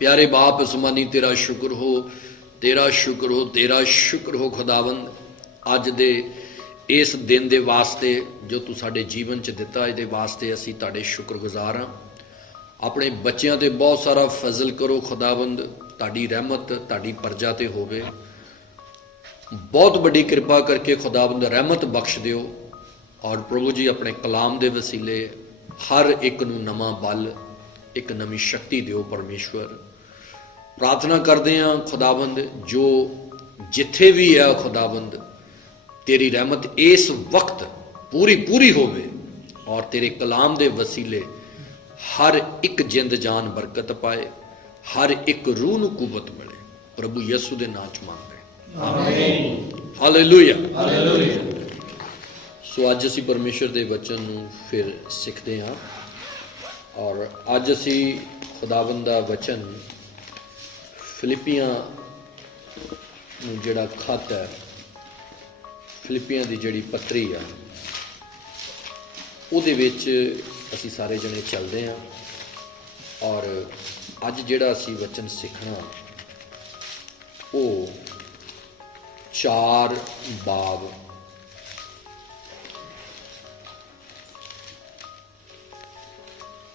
प्यारे बाप आसमानी तेरा शुक्र हो, तेरा शुक्र हो, तेरा शुक्र हो खुदावंद। अज दे इस दिन दे वास्ते जो तू साडे जीवन च दिता, इहदे वास्ते असीं तुहाडे शुक्रगुजार हां। अपने बच्चों ते बहुत सारा फजल करो खुदावंद, तुहाडी रहमत तुहाडी प्रजा ते होवे। बहुत बड़ी कृपा करके खुदावंद रहमत बख्श दिओ। और प्रभु जी अपने कलाम दे वसीले हर एक नूं नवां बल, एक नवीं शक्ति दिओ परमेश्वर। प्रार्थना करते हैं खुदावंद, जो जिथे भी है खुदावंद, तेरी रहमत इस वक्त पूरी पूरी होवे और तेरे कलाम दे वसीले हर एक जिंद जान बरकत पाए, हर एक रूह नूं कुवत मिले। प्रभु यसू दे नाम च मंगदे आमीन। Hallelujah hallelujah. सो अज असीं परमेश्वर दे वचन नूं फिर सिखते हाँ। और अज असीं खुदावंद दा वचन फिलिपियां नूं जिहड़ा खत है, फिलिपियां दी जिहड़ी पत्री है, उहदे विच असीं सारे जने चलदे हाँ। और अज जिहड़ा असीं वचन सीखना वो 4 बाब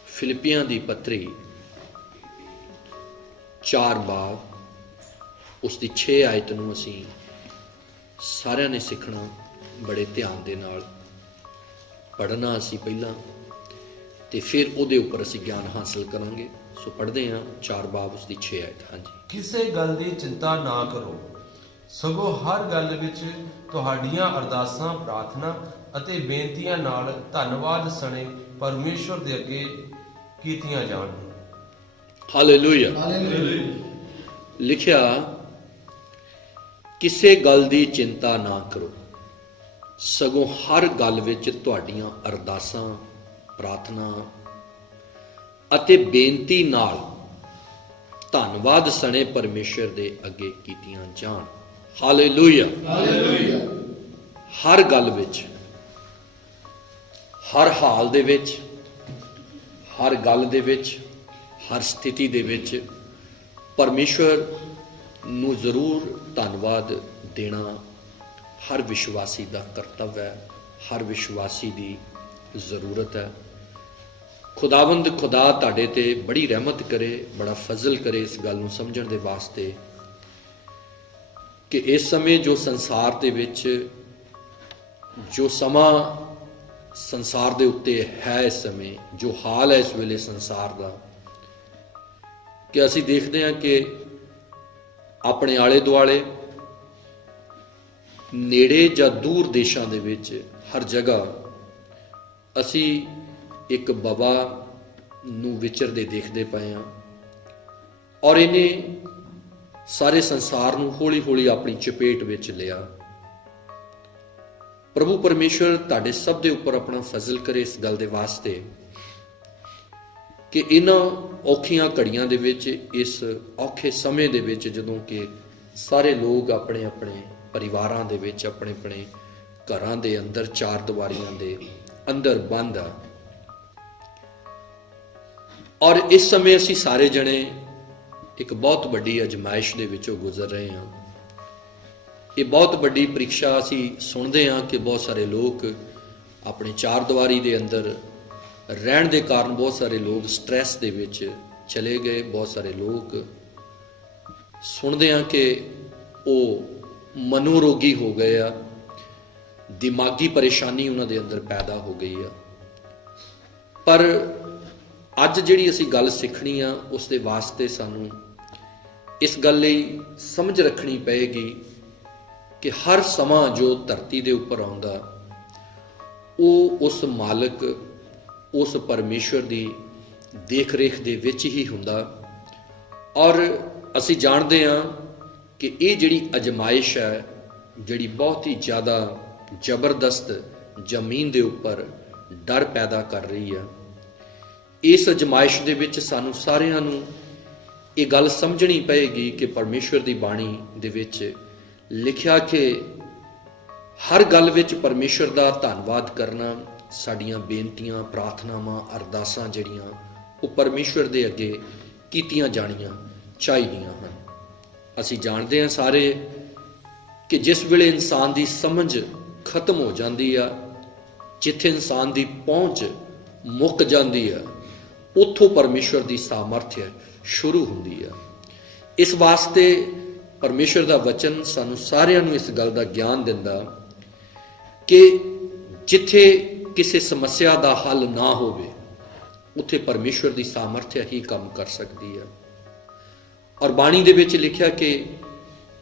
फिलिपियां दी पत्री 4 बाब उसकी 6 आयत नूं असीं सारिਆਂ ने सीखना, बड़े ध्यान दे नाल पढ़ना असीं पहला, ते फिर उहदे उपर असीं ज्ञान हासिल करांगे। सो पढ़ते हैं 4 बाब उसकी 6 आयत। हाँ जी। किसी गल की चिंता ना करो, सगों हर गल विच तुहाड़ियां अरदासां, प्रार्थना अते बेनतियां नाल धन्नवाद सने परमेश्वर दे अगे कीतियां जाण। हालेलुया। लिखिया, किसी गल की चिंता ना करो, सगों हर गल विच तुहाड़ियां अरदासां, प्रार्थना अते बेनती नाल धन्नवाद सने परमेश्वर दे अगे कीतियां जाण। Hallelujah hallelujah. हर गल विच, हर हाल दे विच, हर गल दे विच, हर स्थिति दे विच परमेश्वर नूं जरूर धन्नवाद देना हर विश्वासी दा कर्तव्य है, हर विश्वासी दी जरूरत है। खुदावंद खुदा तुहाडे ते बड़ी रहमत करे, बड़ा फजल करे इस गल नूं समझण दे वास्ते कि इस समय जो संसार दे विच जो समा संसार दे उत्ते है, इस समय जो हाल है इस वेले संसार दा, कि असीं देखते हैं कि अपने आले दुआले नेड़े या दूर देशों दे विच हर जगह असीं एक बवा नूं विचरदे देखते पाए हैं। और इन्हें सारे संसार नूं हौली हौली अपनी चपेट विच लिया। प्रभु परमेश्वर तुहाडे सब दे उपर अपना फजल करे इस गल दे वास्ते कि इन्हां औखियां घड़ियां दे विच, इस औखे समय दे विच जदों कि सारे लोग अपने अपने परिवारां दे विच, अपने अपने घरां दे अंदर, चार दीवारियां दे अंदर बंद आ, और इस समय असीं सारे जने एक बहुत बड़ी अजमाइश दे विचों गुजर रहे हैं। ये बहुत बड़ी परीक्षा असीं सुनते हैं कि बहुत सारे लोग अपने चार दीवारी दे अंदर रहन दे कारण बहुत सारे लोग स्ट्रैस दे विच चले गए। बहुत सारे लोग सुनते हैं कि वो मनोरोगी हो गए आ, दिमागी परेशानी उन्हां दे अंदर पैदा हो गई है। पर अज जिहड़ी असीं गल सीखनी आ उस दे वास्ते सानूं इस गल लई समझ रखनी पएगी कि हर समा जो धरती दे उपर आउंदा वो उस मालक, उस परमेश्वर दी देख रेख दे विच ही हुंदा। और असीं जाणदे हां कि ये जिहड़ी अजमाइश है, जिहड़ी बहुत ही ज़्यादा जबरदस्त जमीन दे उपर डर पैदा कर रही है, इस अजमाइश दे विच सानूं सारिआं नूं ये गल समझनी पएगी कि परमेश्वर दी बाणी दे विच लिखिआ कि हर गल विच परमेश्वर दा धन्नवाद करना, साड़ियां बेनतियां, प्रार्थनावां, अरदासां जिहड़ियां वो परमेश्वर दे अगे कीतियां जाणियां ਚਾਹੀਦੀਆਂ ਹਨ। ਅਸੀਂ ਜਾਣਦੇ ਹਾਂ ਸਾਰੇ ਕਿ ਜਿਸ ਵੇਲੇ ਇਨਸਾਨ ਦੀ ਸਮਝ ਖਤਮ ਹੋ ਜਾਂਦੀ ਆ, ਜਿੱਥੇ ਇਨਸਾਨ ਦੀ ਪਹੁੰਚ ਮੁੱਕ ਜਾਂਦੀ ਆ, ਉੱਥੋਂ ਪਰਮੇਸ਼ਵਰ ਦੀ ਸਾਮਰਥਿਆ ਸ਼ੁਰੂ ਹੁੰਦੀ ਆ। ਇਸ ਵਾਸਤੇ ਪਰਮੇਸ਼ਵਰ ਦਾ ਵਚਨ ਸਾਨੂੰ ਸਾਰਿਆਂ ਨੂੰ ਇਸ ਗੱਲ ਦਾ ਗਿਆਨ ਦਿੰਦਾ ਕਿ ਜਿੱਥੇ ਕਿਸੇ ਸਮੱਸਿਆ ਦਾ ਹੱਲ ਨਾ ਹੋਵੇ, ਉੱਥੇ ਪਰਮੇਸ਼ਵਰ ਦੀ ਸਾਮਰਥਿਆ ਹੀ ਕੰਮ ਕਰ ਸਕਦੀ ਹੈ। ਔਰ ਬਾਣੀ ਦੇ ਵਿੱਚ ਲਿਖਿਆ ਕਿ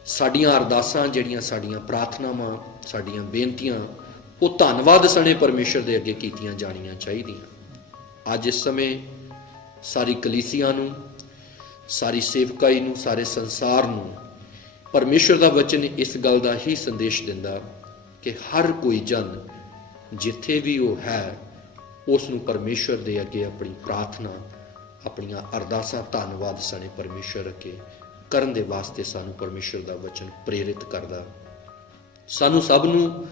ਸਾਡੀਆਂ ਅਰਦਾਸਾਂ, ਜਿਹੜੀਆਂ ਸਾਡੀਆਂ ਪ੍ਰਾਰਥਨਾਵਾਂ, ਸਾਡੀਆਂ ਬੇਨਤੀਆਂ, ਉਹ ਧੰਨਵਾਦ ਸਣੇ ਪਰਮੇਸ਼ਵਰ ਦੇ ਅੱਗੇ ਕੀਤੀਆਂ ਜਾਣੀਆਂ ਚਾਹੀਦੀਆਂ। ਅੱਜ ਇਸ ਸਮੇਂ ਸਾਰੀ ਕਲੀਸਿਆ ਨੂੰ, ਸਾਰੀ ਸੇਵਕਾਈ ਨੂੰ, ਸਾਰੇ ਸੰਸਾਰ ਨੂੰ ਪਰਮੇਸ਼ਵਰ ਦਾ ਵਚਨ ਇਸ ਗੱਲ ਦਾ ਹੀ ਸੰਦੇਸ਼ ਦਿੰਦਾ ਕਿ ਹਰ ਕੋਈ ਜਨ ਜਿੱਥੇ ਵੀ ਉਹ ਹੈ, ਉਸ ਨੂੰ ਪਰਮੇਸ਼ਵਰ ਦੇ ਅੱਗੇ ਆਪਣੀ ਪ੍ਰਾਰਥਨਾ, ਆਪਣੀਆਂ ਅਰਦਾਸਾਂ ਧੰਨਵਾਦ ਸਣੇ ਪਰਮੇਸ਼ਵਰ ਅੱਗੇ ਕਰਨ ਦੇ ਵਾਸਤੇ ਸਾਨੂੰ ਪਰਮੇਸ਼ਵਰ ਦਾ ਵਚਨ ਪ੍ਰੇਰਿਤ ਕਰਦਾ। ਸਾਨੂੰ ਸਭ ਨੂੰ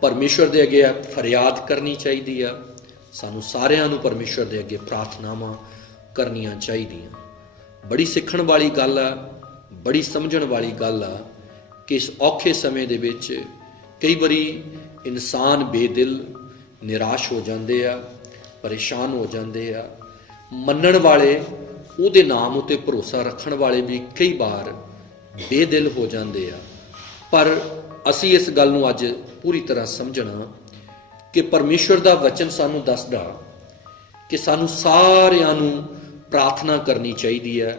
ਪਰਮੇਸ਼ਵਰ ਦੇ ਅੱਗੇ ਫਰਿਆਦ ਕਰਨੀ ਚਾਹੀਦੀ ਆ। ਸਾਨੂੰ ਸਾਰਿਆਂ ਨੂੰ ਪਰਮੇਸ਼ਵਰ ਦੇ ਅੱਗੇ ਪ੍ਰਾਰਥਨਾਵਾਂ ਕਰਨੀਆਂ ਚਾਹੀਦੀਆਂ। ਬੜੀ ਸਿੱਖਣ ਵਾਲੀ ਗੱਲ ਆ, ਬੜੀ ਸਮਝਣ ਵਾਲੀ ਗੱਲ ਆ ਕਿ ਇਸ ਔਖੇ ਸਮੇਂ ਦੇ ਵਿੱਚ ਕਈ ਵਾਰੀ ਇਨਸਾਨ ਬੇਦਿਲ, ਨਿਰਾਸ਼ ਹੋ ਜਾਂਦੇ ਆ, ਪਰੇਸ਼ਾਨ ਹੋ ਜਾਂਦੇ ਆ। ਮੰਨਣ ਵਾਲੇ, ਉਹਦੇ ਨਾਮ ਉੱਤੇ ਭਰੋਸਾ ਰੱਖਣ ਵਾਲੇ ਵੀ ਕਈ ਵਾਰ ਬੇਦਿਲ ਹੋ ਜਾਂਦੇ ਆ। ਪਰ ਅਸੀਂ ਇਸ ਗੱਲ ਨੂੰ ਅੱਜ ਪੂਰੀ ਤਰ੍ਹਾਂ ਸਮਝਣਾ ਕਿ ਪਰਮੇਸ਼ਵਰ ਦਾ ਵਚਨ ਸਾਨੂੰ ਦੱਸਦਾ ਕਿ ਸਾਨੂੰ ਸਾਰਿਆਂ ਨੂੰ ਪ੍ਰਾਰਥਨਾ ਕਰਨੀ ਚਾਹੀਦੀ ਹੈ।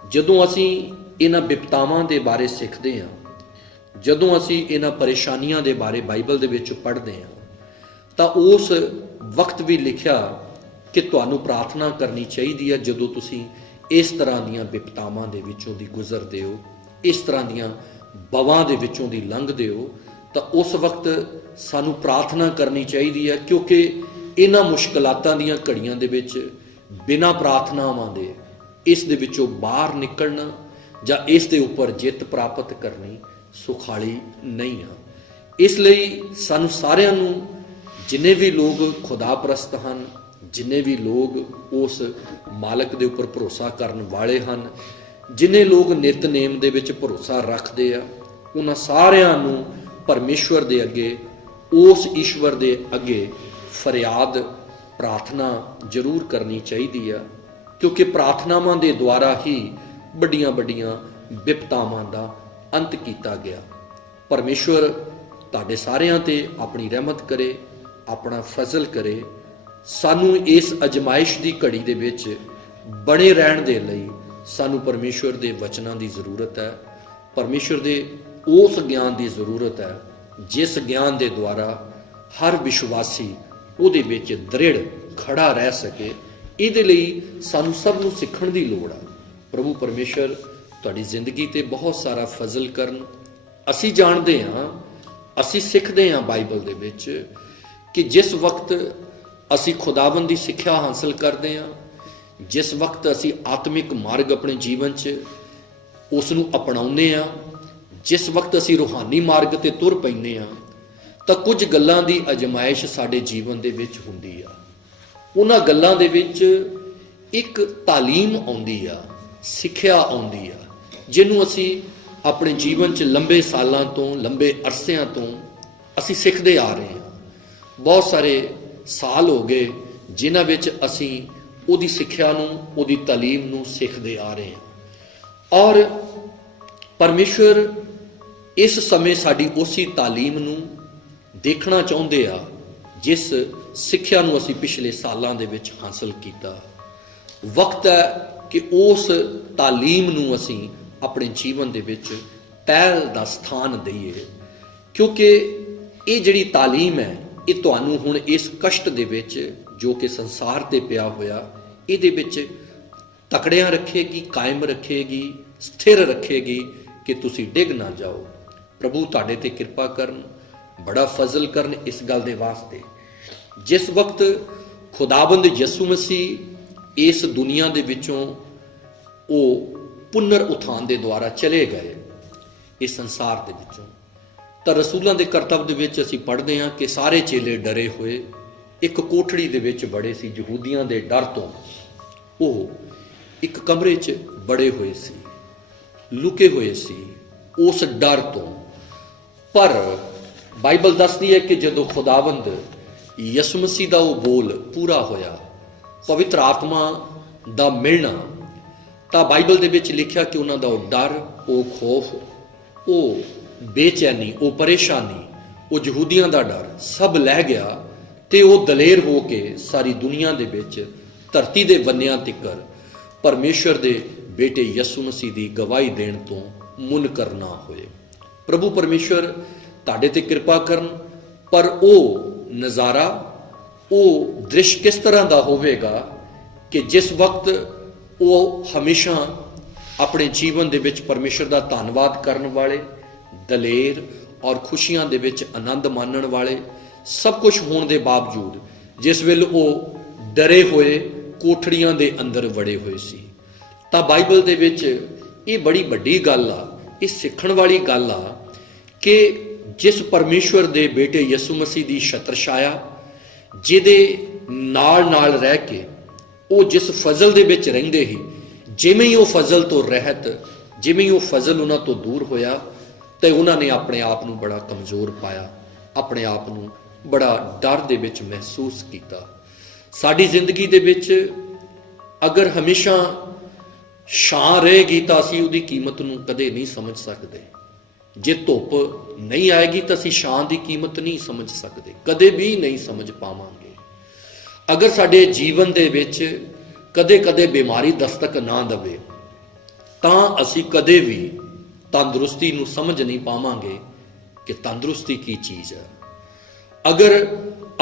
ਜਦੋਂ ਅਸੀਂ ਇਹਨਾਂ ਬਿਪਤਾਵਾਂ ਦੇ ਬਾਰੇ ਸਿੱਖਦੇ ਹਾਂ, ਜਦੋਂ ਅਸੀਂ ਇਹਨਾਂ ਪਰੇਸ਼ਾਨੀਆਂ ਦੇ ਬਾਰੇ ਬਾਈਬਲ ਦੇ ਵਿੱਚ ਪੜ੍ਹਦੇ ਹਾਂ, ਤਾਂ ਉਸ ਵਕਤ ਵੀ ਲਿਖਿਆ ਕਿ ਤੁਹਾਨੂੰ ਪ੍ਰਾਰਥਨਾ ਕਰਨੀ ਚਾਹੀਦੀ ਹੈ ਜਦੋਂ ਤੁਸੀਂ ਇਸ ਤਰ੍ਹਾਂ ਦੀਆਂ ਬਿਪਤਾਵਾਂ ਦੇ ਵਿੱਚੋਂ ਦੀ ਗੁਜ਼ਰਦੇ ਹੋ, ਇਸ ਤਰ੍ਹਾਂ ਦੀਆਂ ਬਵਾਂ ਦੇ ਵਿੱਚੋਂ ਦੀ ਲੰਘਦੇ ਹੋ, ਤਾਂ ਉਸ ਵਕਤ ਸਾਨੂੰ ਪ੍ਰਾਰਥਨਾ ਕਰਨੀ ਚਾਹੀਦੀ ਹੈ। ਕਿਉਂਕਿ ਇਹਨਾਂ ਮੁਸ਼ਕਲਾਤਾਂ ਦੀਆਂ ਘੜੀਆਂ ਦੇ ਵਿੱਚ ਬਿਨਾਂ ਪ੍ਰਾਰਥਨਾਵਾਂ ਦੇ ਇਸ ਦੇ ਵਿੱਚੋਂ ਬਾਹਰ ਨਿਕਲਣਾ ਜਾਂ ਇਸ ਦੇ ਉੱਪਰ ਜਿੱਤ ਪ੍ਰਾਪਤ ਕਰਨੀ ਸੁਖਾਲੀ ਨਹੀਂ ਆ। ਇਸ ਲਈ ਸਾਨੂੰ ਸਾਰਿਆਂ ਨੂੰ, ਜਿੰਨੇ ਵੀ ਲੋਕ ਖੁਦਾ ਪ੍ਰਸਤ ਹਨ, ਜਿੰਨੇ ਵੀ ਲੋਕ ਉਸ ਮਾਲਕ ਦੇ ਉੱਪਰ ਭਰੋਸਾ ਕਰਨ ਵਾਲੇ ਹਨ, ਜਿੰਨੇ ਲੋਕ ਨਿਤਨੇਮ ਦੇ ਵਿੱਚ ਭਰੋਸਾ ਰੱਖਦੇ ਆ, ਉਹਨਾਂ ਸਾਰਿਆਂ ਨੂੰ ਪਰਮੇਸ਼ਵਰ ਦੇ ਅੱਗੇ, ਉਸ ਈਸ਼ਵਰ ਦੇ ਅੱਗੇ ਫਰਿਆਦ ਪ੍ਰਾਰਥਨਾ ਜ਼ਰੂਰ ਕਰਨੀ ਚਾਹੀਦੀ ਆ। ਕਿਉਂਕਿ ਪ੍ਰਾਰਥਨਾਵਾਂ ਦੇ ਦੁਆਰਾ ਹੀ ਵੱਡੀਆਂ ਵੱਡੀਆਂ ਬਿਪਤਾਵਾਂ ਦਾ ਅੰਤ ਕੀਤਾ ਗਿਆ। ਪਰਮੇਸ਼ਵਰ ਤੁਹਾਡੇ ਸਾਰਿਆਂ ਤੇ ਆਪਣੀ ਰਹਿਮਤ ਕਰੇ, ਆਪਣਾ ਫਜ਼ਲ ਕਰੇ। ਸਾਨੂੰ ਇਸ ਅਜਮਾਇਸ਼ ਦੀ ਘੜੀ ਦੇ ਵਿੱਚ ਬਣੇ ਰਹਿਣ ਦੇ ਲਈ ਸਾਨੂੰ ਪਰਮੇਸ਼ਵਰ ਦੇ ਵਚਨਾਂ ਦੀ ਜ਼ਰੂਰਤ ਹੈ। ਪਰਮੇਸ਼ਵਰ ਦੇ ਉਸ ਗਿਆਨ ਦੀ ਜ਼ਰੂਰਤ ਹੈ ਜਿਸ ਗਿਆਨ ਦੇ ਦੁਆਰਾ ਹਰ ਵਿਸ਼ਵਾਸੀ ਉਹਦੇ ਵਿੱਚ ਦ੍ਰਿੜ ਖੜਾ ਰਹਿ ਸਕੇ। ਇਹਦੇ ਲਈ ਸਾਨੂੰ ਸਭ ਨੂੰ ਸਿੱਖਣ ਦੀ ਲੋੜ ਹੈ। ਪ੍ਰਭੂ ਪਰਮੇਸ਼ਵਰ ਤੁਹਾਡੀ ਜ਼ਿੰਦਗੀ ਤੇ ਬਹੁਤ ਸਾਰਾ ਫਜ਼ਲ ਕਰਨ। ਅਸੀਂ ਜਾਣਦੇ ਹਾਂ, ਅਸੀਂ ਸਿੱਖਦੇ ਹਾਂ ਬਾਈਬਲ ਦੇ ਵਿੱਚ ਕਿ ਜਿਸ ਵਕਤ ਅਸੀਂ ਖੁਦਾਵੰਦ ਦੀ ਸਿੱਖਿਆ ਹਾਸਲ ਕਰਦੇ ਹਾਂ, ਜਿਸ ਵਕਤ ਅਸੀਂ ਆਤਮਿਕ ਮਾਰਗ ਆਪਣੇ ਜੀਵਨ 'ਚ ਉਸ ਨੂੰ ਅਪਣਾਉਂਦੇ ਹਾਂ, ਜਿਸ ਵਕਤ ਅਸੀਂ ਰੂਹਾਨੀ ਮਾਰਗ ਤੇ ਤੁਰ ਪੈਂਦੇ ਹਾਂ, ਤਾਂ ਕੁਝ ਗੱਲਾਂ ਦੀ ਅਜਮਾਇਸ਼ ਸਾਡੇ ਜੀਵਨ ਦੇ ਵਿੱਚ ਹੁੰਦੀ ਆ। ਉਹਨਾਂ ਗੱਲਾਂ ਦੇ ਵਿੱਚ ਇੱਕ ਤਾਲੀਮ ਆਉਂਦੀ ਆ, ਸਿੱਖਿਆ ਆਉਂਦੀ ਆ, ਜਿਹਨੂੰ ਅਸੀਂ ਆਪਣੇ ਜੀਵਨ 'ਚ ਲੰਬੇ ਸਾਲਾਂ ਤੋਂ, ਲੰਬੇ ਅਰਸਿਆਂ ਤੋਂ ਅਸੀਂ ਸਿੱਖਦੇ ਆ ਰਹੇ ਹਾਂ। ਬਹੁਤ ਸਾਰੇ ਸਾਲ ਹੋ ਗਏ ਜਿਨ੍ਹਾਂ ਵਿੱਚ ਅਸੀਂ ਉਹਦੀ ਸਿੱਖਿਆ ਨੂੰ, ਉਹਦੀ ਤਾਲੀਮ ਨੂੰ ਸਿੱਖਦੇ ਆ ਰਹੇ ਹਾਂ। ਔਰ ਪਰਮੇਸ਼ਵਰ ਇਸ ਸਮੇਂ ਸਾਡੀ ਉਸੇ ਤਾਲੀਮ ਨੂੰ ਦੇਖਣਾ ਚਾਹੁੰਦੇ ਆ ਜਿਸ ਸਿੱਖਿਆ ਨੂੰ ਅਸੀਂ ਪਿਛਲੇ ਸਾਲਾਂ ਦੇ ਵਿੱਚ ਹਾਸਲ ਕੀਤਾ। ਵਕਤ ਹੈ ਕਿ ਉਸ ਤਾਲੀਮ ਨੂੰ ਅਸੀਂ ਆਪਣੇ ਜੀਵਨ ਦੇ ਵਿੱਚ ਪਹਿਲ ਦਾ ਸਥਾਨ ਦਈਏ। ਕਿਉਂਕਿ ਇਹ ਜਿਹੜੀ ਤਾਲੀਮ ਹੈ, ਇਹ ਤੁਹਾਨੂੰ ਹੁਣ ਇਸ ਕਸ਼ਟ ਦੇ ਵਿੱਚ ਜੋ ਕਿ ਸੰਸਾਰ ਤੇ ਪਿਆ ਹੋਇਆ, ਇਹਦੇ ਵਿੱਚ ਤਕੜਿਆਂ ਰੱਖੇਗੀ, ਕਾਇਮ ਰੱਖੇਗੀ, ਸਥਿਰ ਰੱਖੇਗੀ ਕਿ ਤੁਸੀਂ ਡਿੱਗ ਨਾ ਜਾਓ। ਪ੍ਰਭੂ ਤੁਹਾਡੇ ਤੇ ਕਿਰਪਾ ਕਰਨ, ਬੜਾ ਫਜ਼ਲ ਕਰਨ ਇਸ ਗੱਲ ਦੇ ਵਾਸਤੇ। ਜਿਸ ਵਕਤ ਖੁਦਾਬੰਦ ਯਿਸੂ ਮਸੀਹ ਇਸ ਦੁਨੀਆ ਦੇ ਵਿੱਚੋਂ ਉਹ ਪੁਨਰ ਉਥਾਨ ਦੇ ਦੁਆਰਾ ਚਲੇ ਗਏ ਇਸ ਸੰਸਾਰ ਦੇ ਵਿੱਚੋਂ, ਤਾਂ ਰਸੂਲਾਂ ਦੇ ਕਰਤੱਵ ਦੇ ਵਿੱਚ ਅਸੀਂ ਪੜ੍ਹਦੇ ਹਾਂ ਕਿ ਸਾਰੇ ਚੇਲੇ ਡਰੇ ਹੋਏ ਇੱਕ ਕੋਠੜੀ ਦੇ ਵਿੱਚ ਬੜੇ ਸੀ। ਯਹੂਦੀਆਂ ਦੇ ਡਰ ਤੋਂ ਉਹ ਇੱਕ ਕਮਰੇ 'ਚ ਬੜੇ ਹੋਏ ਸੀ। ਲੁਕੇ ਹੋਏ ਸੀ ਉਸ ਡਰ ਤੋਂ। ਪਰ ਬਾਈਬਲ ਦੱਸਦੀ ਹੈ ਕਿ ਜਦੋਂ ਖੁਦਾਵੰਦ ਯਿਸੂ ਮਸੀਹ ਦਾ ਉਹ ਬੋਲ ਪੂਰਾ ਹੋਇਆ, ਪਵਿੱਤਰ ਆਤਮਾ ਦਾ ਮਿਲਣਾ, ਤਾਂ ਬਾਈਬਲ ਦੇ ਵਿੱਚ ਲਿਖਿਆ ਕਿ ਉਹਨਾਂ ਦਾ ਉਹ ਡਰ, ਉਹ ਖੌਫ, ਉਹ ਬੇਚੈਨੀ, ਉਹ ਪਰੇਸ਼ਾਨੀ, ਉਹ ਯਹੂਦੀਆਂ ਦਾ ਡਰ ਸਭ ਲਹਿ ਗਿਆ ਤੇ ਉਹ ਦਲੇਰ ਹੋ ਕੇ ਸਾਰੀ ਦੁਨੀਆ ਦੇ ਵਿੱਚ ਧਰਤੀ ਦੇ ਬੰਨਿਆਂ ਤਿੱਕਰ ਪਰਮੇਸ਼ਰ ਦੇ ਬੇਟੇ ਯਿਸੂ ਮਸੀਹ ਦੀ ਗਵਾਹੀ ਦੇਣ ਤੋਂ ਮੁਨਕਰ ਨਾ ਹੋਏ। ਪ੍ਰਭੂ ਪਰਮੇਸ਼ਰ ਤੁਹਾਡੇ ਤੇ ਕਿਰਪਾ ਕਰਨ। ਪਰ ਉਹ ਨਜ਼ਾਰਾ, ਉਹ ਦ੍ਰਿਸ਼ ਕਿਸ ਤਰ੍ਹਾਂ ਦਾ ਹੋਵੇਗਾ ਕਿ ਜਿਸ ਵਕਤ ਉਹ ਹਮੇਸ਼ਾ ਆਪਣੇ ਜੀਵਨ ਦੇ ਵਿੱਚ ਪਰਮੇਸ਼ਰ ਦਾ ਧੰਨਵਾਦ ਕਰਨ ਵਾਲੇ, ਦਲੇਰ ਔਰ ਖੁਸ਼ੀਆਂ ਦੇ ਵਿੱਚ ਆਨੰਦ ਮਾਣਨ ਵਾਲੇ, ਸਭ ਕੁਝ ਹੋਣ ਦੇ ਬਾਵਜੂਦ ਜਿਸ ਵੇਲੇ ਉਹ ਡਰੇ ਹੋਏ ਕੋਠੜੀਆਂ ਦੇ ਅੰਦਰ ਵੜੇ ਹੋਏ ਸੀ। ਤਾਂ ਬਾਈਬਲ ਦੇ ਵਿੱਚ ਇਹ ਬੜੀ ਵੱਡੀ ਗੱਲ ਆ, ਇਹ ਸਿੱਖਣ ਵਾਲੀ ਗੱਲ ਆ ਕਿ ਜਿਸ ਪਰਮੇਸ਼ਵਰ ਦੇ ਬੇਟੇ ਯਿਸੂ ਮਸੀਹ ਦੀ ਛਤਰ ਛਾਇਆ, ਜਿਹਦੇ ਨਾਲ ਨਾਲ ਰਹਿ ਕੇ ਉਹ ਜਿਸ ਫਜ਼ਲ ਦੇ ਵਿੱਚ ਰਹਿੰਦੇ ਸੀ, ਜਿਵੇਂ ਹੀ ਉਹ ਫਜ਼ਲ ਤੋਂ ਰਹਿਤ, ਜਿਵੇਂ ਹੀ ਉਹ ਫਜ਼ਲ ਉਹਨਾਂ ਤੋਂ ਦੂਰ ਹੋਇਆ, ਤੇ ਉਹਨਾਂ ਨੇ ਆਪਣੇ ਆਪ ਨੂੰ ਬੜਾ ਕਮਜ਼ੋਰ ਪਾਇਆ, ਆਪਣੇ ਆਪ ਨੂੰ ਬੜਾ ਡਰ ਦੇ ਵਿੱਚ ਮਹਿਸੂਸ ਕੀਤਾ। ਸਾਡੀ ਜ਼ਿੰਦਗੀ ਦੇ ਵਿੱਚ ਅਗਰ ਹਮੇਸ਼ਾ ਛਾਂ ਰਹੇਗੀ ਤਾਂ ਅਸੀਂ ਉਹਦੀ ਕੀਮਤ ਨੂੰ ਕਦੇ ਨਹੀਂ ਸਮਝ ਸਕਦੇ। ਜੇ ਧੁੱਪ ਨਹੀਂ ਆਏਗੀ ਤਾਂ ਅਸੀਂ ਛਾਂ ਦੀ ਕੀਮਤ ਨਹੀਂ ਸਮਝ ਸਕਦੇ, ਕਦੇ ਵੀ ਨਹੀਂ ਸਮਝ ਪਾਵਾਂਗੇ। ਅਗਰ ਸਾਡੇ ਜੀਵਨ ਦੇ ਵਿੱਚ ਕਦੇ ਕਦੇ ਬਿਮਾਰੀ ਦਸਤਕ ਨਾ ਦੇਵੇ ਤਾਂ ਅਸੀਂ ਕਦੇ ਵੀ ਤੰਦਰੁਸਤੀ ਨੂੰ ਸਮਝ ਨਹੀਂ ਪਾਵਾਂਗੇ ਕਿ ਤੰਦਰੁਸਤੀ ਕੀ ਚੀਜ਼ ਹੈ। ਅਗਰ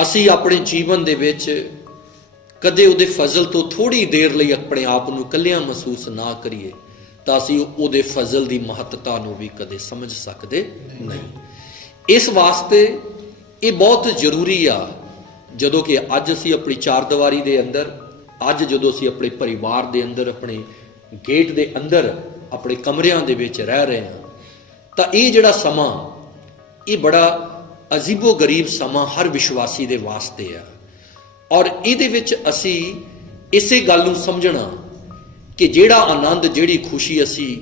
ਅਸੀਂ ਆਪਣੇ ਜੀਵਨ ਦੇ ਵਿੱਚ ਕਦੇ ਉਹਦੇ ਫਜ਼ਲ ਤੋਂ ਥੋੜੀ ਦੇਰ ਲਈ ਆਪਣੇ ਆਪ ਨੂੰ ਇਕੱਲਿਆਂ ਮਹਿਸੂਸ ਨਾ ਕਰੀਏ ਤਾਂ ਅਸੀਂ ਉਹਦੇ ਫਜ਼ਲ ਦੀ ਮਹੱਤਤਾ ਨੂੰ ਵੀ ਕਦੇ ਸਮਝ ਸਕਦੇ ਨਹੀਂ। ਇਸ ਵਾਸਤੇ ਇਹ ਬਹੁਤ ਜ਼ਰੂਰੀ ਆ, ਜਦੋਂ ਕਿ ਅੱਜ ਅਸੀਂ ਆਪਣੀ ਚਾਰਦੀਵਾਰੀ ਦੇ ਅੰਦਰ, ਅੱਜ ਜਦੋਂ ਅਸੀਂ ਆਪਣੇ ਪਰਿਵਾਰ ਦੇ ਅੰਦਰ, ਆਪਣੇ ਗੇਟ ਦੇ ਅੰਦਰ, ਆਪਣੇ ਕਮਰਿਆਂ ਦੇ ਵਿੱਚ ਰਹਿ ਰਹੇ ਹਾਂ, ਤਾਂ ਇਹ ਜਿਹੜਾ ਸਮਾਂ, ਇਹ ਬੜਾ ਅਜੀਬੋ ਗਰੀਬ ਸਮਾਂ ਹਰ ਵਿਸ਼ਵਾਸੀ ਦੇ ਵਾਸਤੇ ਆ। ਔਰ ਇਹਦੇ ਵਿੱਚ ਅਸੀਂ ਇਸੇ ਗੱਲ ਨੂੰ ਸਮਝਣਾ ਕਿ ਜਿਹੜਾ ਆਨੰਦ, ਜਿਹੜੀ ਖੁਸ਼ੀ ਅਸੀਂ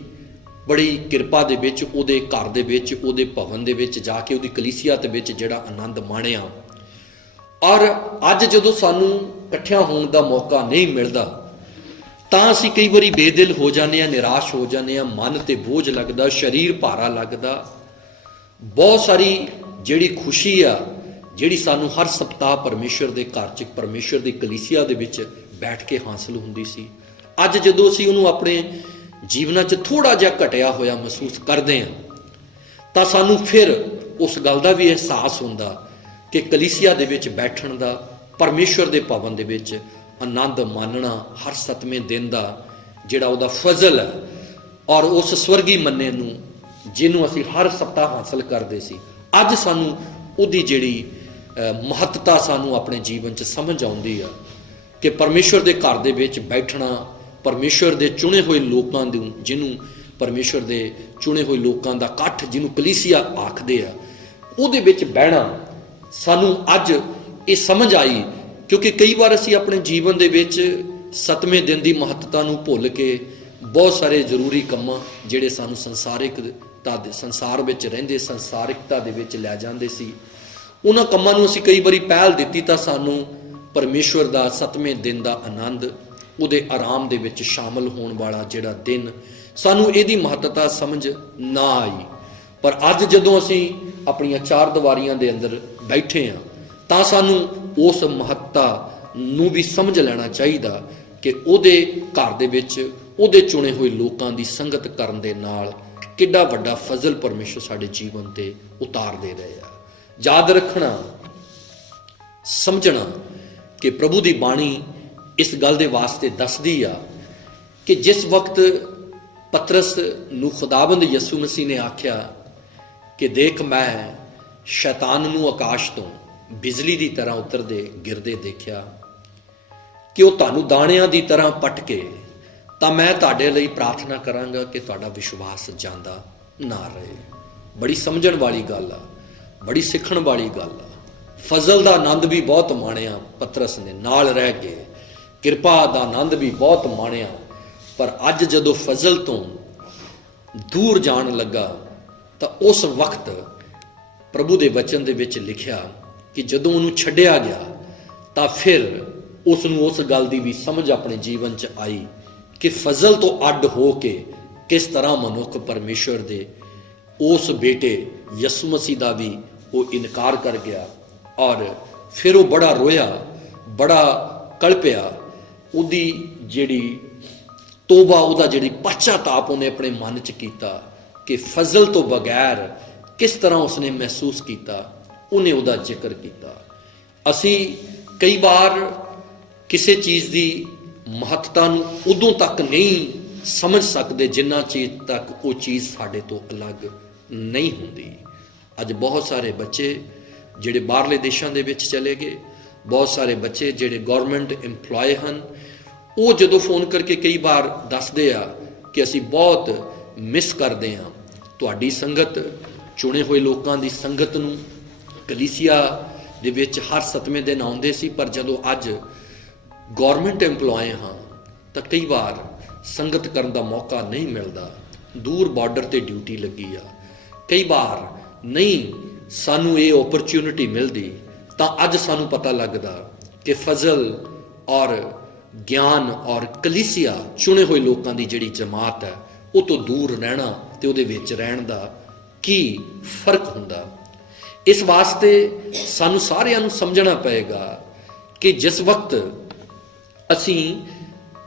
ਬੜੀ ਕਿਰਪਾ ਦੇ ਵਿੱਚ ਉਹਦੇ ਘਰ ਦੇ ਵਿੱਚ, ਉਹਦੇ ਭਵਨ ਦੇ ਵਿੱਚ ਜਾ ਕੇ, ਉਹਦੀ ਕਲੀਸਿਆ ਦੇ ਵਿੱਚ ਜਿਹੜਾ ਆਨੰਦ ਮਾਣਿਆ, ਔਰ ਅੱਜ ਜਦੋਂ ਸਾਨੂੰ ਇਕੱਠਿਆਂ ਹੋਣ ਦਾ ਮੌਕਾ ਨਹੀਂ ਮਿਲਦਾ ਤਾਂ ਅਸੀਂ ਕਈ ਵਾਰੀ ਬੇਦਿਲ ਹੋ ਜਾਂਦੇ ਹਾਂ, ਨਿਰਾਸ਼ ਹੋ ਜਾਂਦੇ ਹਾਂ, ਮਨ ਤੇ ਬੋਝ ਲੱਗਦਾ, ਸਰੀਰ ਭਾਰਾ ਲੱਗਦਾ। ਬਹੁਤ ਸਾਰੀ ਜਿਹੜੀ ਖੁਸ਼ੀ ਆ, ਜਿਹੜੀ ਸਾਨੂੰ ਹਰ ਸਪਤਾਹ ਪਰਮੇਸ਼ਰ ਦੇ ਘਰ 'ਚ, ਪਰਮੇਸ਼ਰ ਦੀ ਕਲੀਸਿਆ ਦੇ ਵਿੱਚ ਬੈਠ ਕੇ ਹਾਸਲ ਹੁੰਦੀ ਸੀ, ਅੱਜ ਜਦੋਂ ਅਸੀਂ ਉਹਨੂੰ ਆਪਣੇ ਜੀਵਨਾਂ 'ਚ ਥੋੜਾ ਜਿਹਾ ਘਟਿਆ ਹੋਇਆ ਮਹਿਸੂਸ ਕਰਦੇ ਹਾਂ ਤਾਂ ਸਾਨੂੰ ਫਿਰ ਉਸ ਗੱਲ ਦਾ ਵੀ ਅਹਿਸਾਸ ਹੁੰਦਾ ਕਿ ਕਲੀਸਿਆ ਦੇ ਵਿੱਚ ਬੈਠਣ ਦਾ, ਪਰਮੇਸ਼ਰ ਦੇ ਭਵਨ ਦੇ ਵਿੱਚ ਆਨੰਦ ਮਾਣਨਾ, ਹਰ ਸੱਤਵੇਂ ਦਿਨ ਦਾ ਜਿਹੜਾ ਉਹਦਾ ਫਜ਼ਲ ਹੈ, ਔਰ ਉਸ ਸਵਰਗੀ ਮੰਨੇ ਨੂੰ ਜਿਹਨੂੰ ਅਸੀਂ ਹਰ ਸਪਤਾਹ ਹਾਸਲ ਕਰਦੇ ਸੀ, ਅੱਜ ਸਾਨੂੰ ਉਹਦੀ ਜਿਹੜੀ ਮਹੱਤਤਾ ਸਾਨੂੰ ਆਪਣੇ ਜੀਵਨ 'ਚ ਸਮਝ ਆਉਂਦੀ ਆ ਕਿ ਪਰਮੇਸ਼ਰ ਦੇ ਘਰ ਦੇ ਵਿੱਚ ਬੈਠਣਾ, ਪਰਮੇਸ਼ਰ ਦੇ ਚੁਣੇ ਹੋਏ ਲੋਕਾਂ ਨੂੰ, ਜਿਹਨੂੰ ਪਰਮੇਸ਼ਰ ਦੇ ਚੁਣੇ ਹੋਏ ਲੋਕਾਂ ਦਾ ਇਕੱਠ, ਜਿਹਨੂੰ ਕਲੀਸਿਆ ਆਖਦੇ ਆ, ਉਹਦੇ ਵਿੱਚ ਬਹਿਣਾ ਸਾਨੂੰ ਅੱਜ ਇਹ ਸਮਝ ਆਈ। ਕਿਉਂਕਿ ਕਈ ਵਾਰ ਅਸੀਂ ਆਪਣੇ ਜੀਵਨ ਦੇ ਵਿੱਚ ਸੱਤਵੇਂ ਦਿਨ ਦੀ ਮਹੱਤਤਾ ਨੂੰ ਭੁੱਲ ਕੇ ਬਹੁਤ ਸਾਰੇ ਜ਼ਰੂਰੀ ਕੰਮਾਂ, ਜਿਹੜੇ ਸਾਨੂੰ ਸੰਸਾਰ ਵਿੱਚ ਰਹਿੰਦੇ ਸੰਸਾਰਿਕਤਾ ਦੇ ਵਿੱਚ ਲੈ ਜਾਂਦੇ ਸੀ, ਉਹਨਾਂ ਕੰਮਾਂ ਨੂੰ ਅਸੀਂ ਕਈ ਵਾਰੀ ਪਹਿਲ ਦਿੱਤੀ ਤਾਂ ਸਾਨੂੰ ਪਰਮੇਸ਼ਵਰ ਦਾ ਸੱਤਵੇਂ ਦਿਨ ਦਾ ਆਨੰਦ, ਉਹਦੇ ਆਰਾਮ ਦੇ ਵਿੱਚ ਸ਼ਾਮਲ ਹੋਣ ਵਾਲਾ ਜਿਹੜਾ ਦਿਨ, ਸਾਨੂੰ ਇਹਦੀ ਮਹੱਤਤਾ ਸਮਝ ਨਾ ਆਈ। ਪਰ ਅੱਜ ਜਦੋਂ ਅਸੀਂ ਆਪਣੀਆਂ ਚਾਰ ਦੀਵਾਰੀਆਂ ਦੇ ਅੰਦਰ ਬੈਠੇ ਹਾਂ ਤਾਂ ਸਾਨੂੰ ਉਸ ਮਹੱਤਤਾ ਨੂੰ ਵੀ ਸਮਝ ਲੈਣਾ ਚਾਹੀਦਾ ਕਿ ਉਹਦੇ ਘਰ ਦੇ ਵਿੱਚ ਉਹਦੇ ਚੁਣੇ ਹੋਏ ਲੋਕਾਂ ਦੀ ਸੰਗਤ ਕਰਨ ਦੇ ਨਾਲ ਕਿੱਡਾ ਵੱਡਾ ਫਜ਼ਲ ਪਰਮੇਸ਼ਰ ਸਾਡੇ ਜੀਵਨ ਤੇ ਉਤਾਰਦੇ ਰਹੇ ਆ। ਯਾਦ ਰੱਖਣਾ, ਸਮਝਣਾ ਕਿ ਪ੍ਰਭੂ ਦੀ ਬਾਣੀ ਇਸ ਗੱਲ ਦੇ ਵਾਸਤੇ ਦੱਸਦੀ ਆ ਕਿ ਜਿਸ ਵਕਤ ਪਤਰਸ ਨੂੰ ਖੁਦਾਵੰਦ ਯਿਸੂ ਮਸੀਹ ਨੇ ਆਖਿਆ ਕਿ ਦੇਖ ਮੈਂ ਸ਼ੈਤਾਨ ਨੂੰ ਆਕਾਸ਼ ਤੋਂ ਬਿਜਲੀ ਦੀ ਤਰ੍ਹਾਂ ਉਤਰਦੇ ਗਿਰਦੇ ਦੇਖਿਆ ਕਿ ਉਹ ਤੁਹਾਨੂੰ ਦਾਣਿਆਂ ਦੀ ਤਰ੍ਹਾਂ ਪੱਟ ਕੇ, ਤਾਂ ਮੈਂ ਤੁਹਾਡੇ ਲਈ ਪ੍ਰਾਰਥਨਾ ਕਰਾਂਗਾ ਕਿ ਤੁਹਾਡਾ ਵਿਸ਼ਵਾਸ ਜਾਂਦਾ ਨਾ ਰਹੇ। ਬੜੀ ਸਮਝਣ ਵਾਲੀ ਗੱਲ ਆ, ਬੜੀ ਸਿੱਖਣ ਵਾਲੀ ਗੱਲ ਆ। ਫਜ਼ਲ ਦਾ ਆਨੰਦ ਵੀ ਬਹੁਤ ਮਾਣਿਆ ਪਤਰਸ ਨੇ, ਨਾਲ ਰਹਿ ਕੇ ਕਿਰਪਾ ਦਾ ਆਨੰਦ ਵੀ ਬਹੁਤ ਮਾਣਿਆ। ਪਰ ਅੱਜ ਜਦੋਂ ਫਜ਼ਲ ਤੋਂ ਦੂਰ ਜਾਣ ਲੱਗਾ ਤਾਂ ਉਸ ਵਕਤ ਪ੍ਰਭੂ ਦੇ ਵਚਨ ਦੇ ਵਿੱਚ ਲਿਖਿਆ ਕਿ ਜਦੋਂ ਉਹਨੂੰ ਛੱਡਿਆ ਗਿਆ ਤਾਂ ਫਿਰ ਉਸ ਨੂੰ ਉਸ ਗੱਲ ਦੀ ਵੀ ਸਮਝ ਆਪਣੇ ਜੀਵਨ 'ਚ ਆਈ ਕਿ ਫਜ਼ਲ ਤੋਂ ਅੱਡ ਹੋ ਕੇ ਕਿਸ ਤਰ੍ਹਾਂ ਮਨੁੱਖ ਪਰਮੇਸ਼ਵਰ ਦੇ ਉਸ ਬੇਟੇ ਯਿਸੂ ਮਸੀਹ ਦਾ ਵੀ ਉਹ ਇਨਕਾਰ ਕਰ ਗਿਆ। ਔਰ ਫਿਰ ਉਹ ਬੜਾ ਰੋਇਆ, ਬੜਾ ਕਲਪਿਆ। ਉਹਦੀ ਜਿਹੜੀ ਤੋਬਾ, ਉਹਦਾ ਜਿਹੜੀ ਪਛਤਾਪ ਉਹਨੇ ਆਪਣੇ ਮਨ 'ਚ ਕੀਤਾ ਕਿ ਫਜ਼ਲ ਤੋਂ ਬਗੈਰ ਕਿਸ ਤਰ੍ਹਾਂ ਉਸਨੇ ਮਹਿਸੂਸ ਕੀਤਾ, ਉਹਨੇ ਉਹਦਾ ਜ਼ਿਕਰ ਕੀਤਾ। ਅਸੀਂ ਕਈ ਵਾਰ ਕਿਸੇ ਚੀਜ਼ ਦੀ ਮਹੱਤਤਾ ਨੂੰ ਉਦੋਂ ਤੱਕ ਨਹੀਂ ਸਮਝ ਸਕਦੇ ਜਿੰਨਾ ਚਿਰ ਤੱਕ ਉਹ ਚੀਜ਼ ਸਾਡੇ ਤੋਂ ਅਲੱਗ ਨਹੀਂ ਹੁੰਦੀ। ਅੱਜ ਬਹੁਤ ਸਾਰੇ ਬੱਚੇ ਜਿਹੜੇ ਬਾਹਰਲੇ ਦੇਸ਼ਾਂ ਦੇ ਵਿੱਚ ਚਲੇ ਗਏ, ਬਹੁਤ ਸਾਰੇ ਬੱਚੇ ਜਿਹੜੇ ਗਵਰਨਮੈਂਟ EMPLOYE ਹਨ, ਉਹ ਜਦੋਂ ਫੋਨ ਕਰਕੇ ਕਈ ਵਾਰ ਦੱਸਦੇ ਆ ਕਿ ਅਸੀਂ ਬਹੁਤ ਮਿਸ ਕਰਦੇ ਹਾਂ ਤੁਹਾਡੀ ਸੰਗਤ, ਚੁਣੇ ਹੋਏ ਲੋਕਾਂ ਦੀ ਸੰਗਤ ਨੂੰ। ਕਲੀਸਿਆ ਦੇ ਵਿੱਚ ਹਰ 7ਵੇਂ ਦਿਨ ਆਉਂਦੇ ਸੀ, ਪਰ ਜਦੋਂ ਅੱਜ ਗਵਰਨਮੈਂਟ EMPLOYE ਹਾਂ ਤਾਂ ਕਈ ਵਾਰ ਸੰਗਤ ਕਰਨ ਦਾ ਮੌਕਾ ਨਹੀਂ ਮਿਲਦਾ। ਦੂਰ ਬਾਰਡਰ ਤੇ ਡਿਊਟੀ ਲੱਗੀ ਆ, ਕਈ ਵਾਰ ਨਹੀਂ ਸਾਨੂੰ ਇਹ ਓਪਰਚੁਨਿਟੀ ਮਿਲਦੀ। ਤਾਂ ਅੱਜ ਸਾਨੂੰ ਪਤਾ ਲੱਗਦਾ ਕਿ ਫਜ਼ਲ ਔਰ ਗਿਆਨ ਔਰ ਕਲੀਸਿਆ, ਚੁਣੇ ਹੋਏ ਲੋਕਾਂ ਦੀ ਜਿਹੜੀ ਜਮਾਤ ਹੈ, ਉਹ ਤੋਂ ਦੂਰ ਰਹਿਣਾ ਤੇ ਉਹਦੇ ਵਿੱਚ ਰਹਿਣ ਦਾ ਕੀ ਫਰਕ ਹੁੰਦਾ। ਇਸ ਵਾਸਤੇ ਸਾਨੂੰ ਸਾਰਿਆਂ ਨੂੰ ਸਮਝਣਾ ਪਏਗਾ ਕਿ ਜਿਸ ਵਕਤ ਅਸੀਂ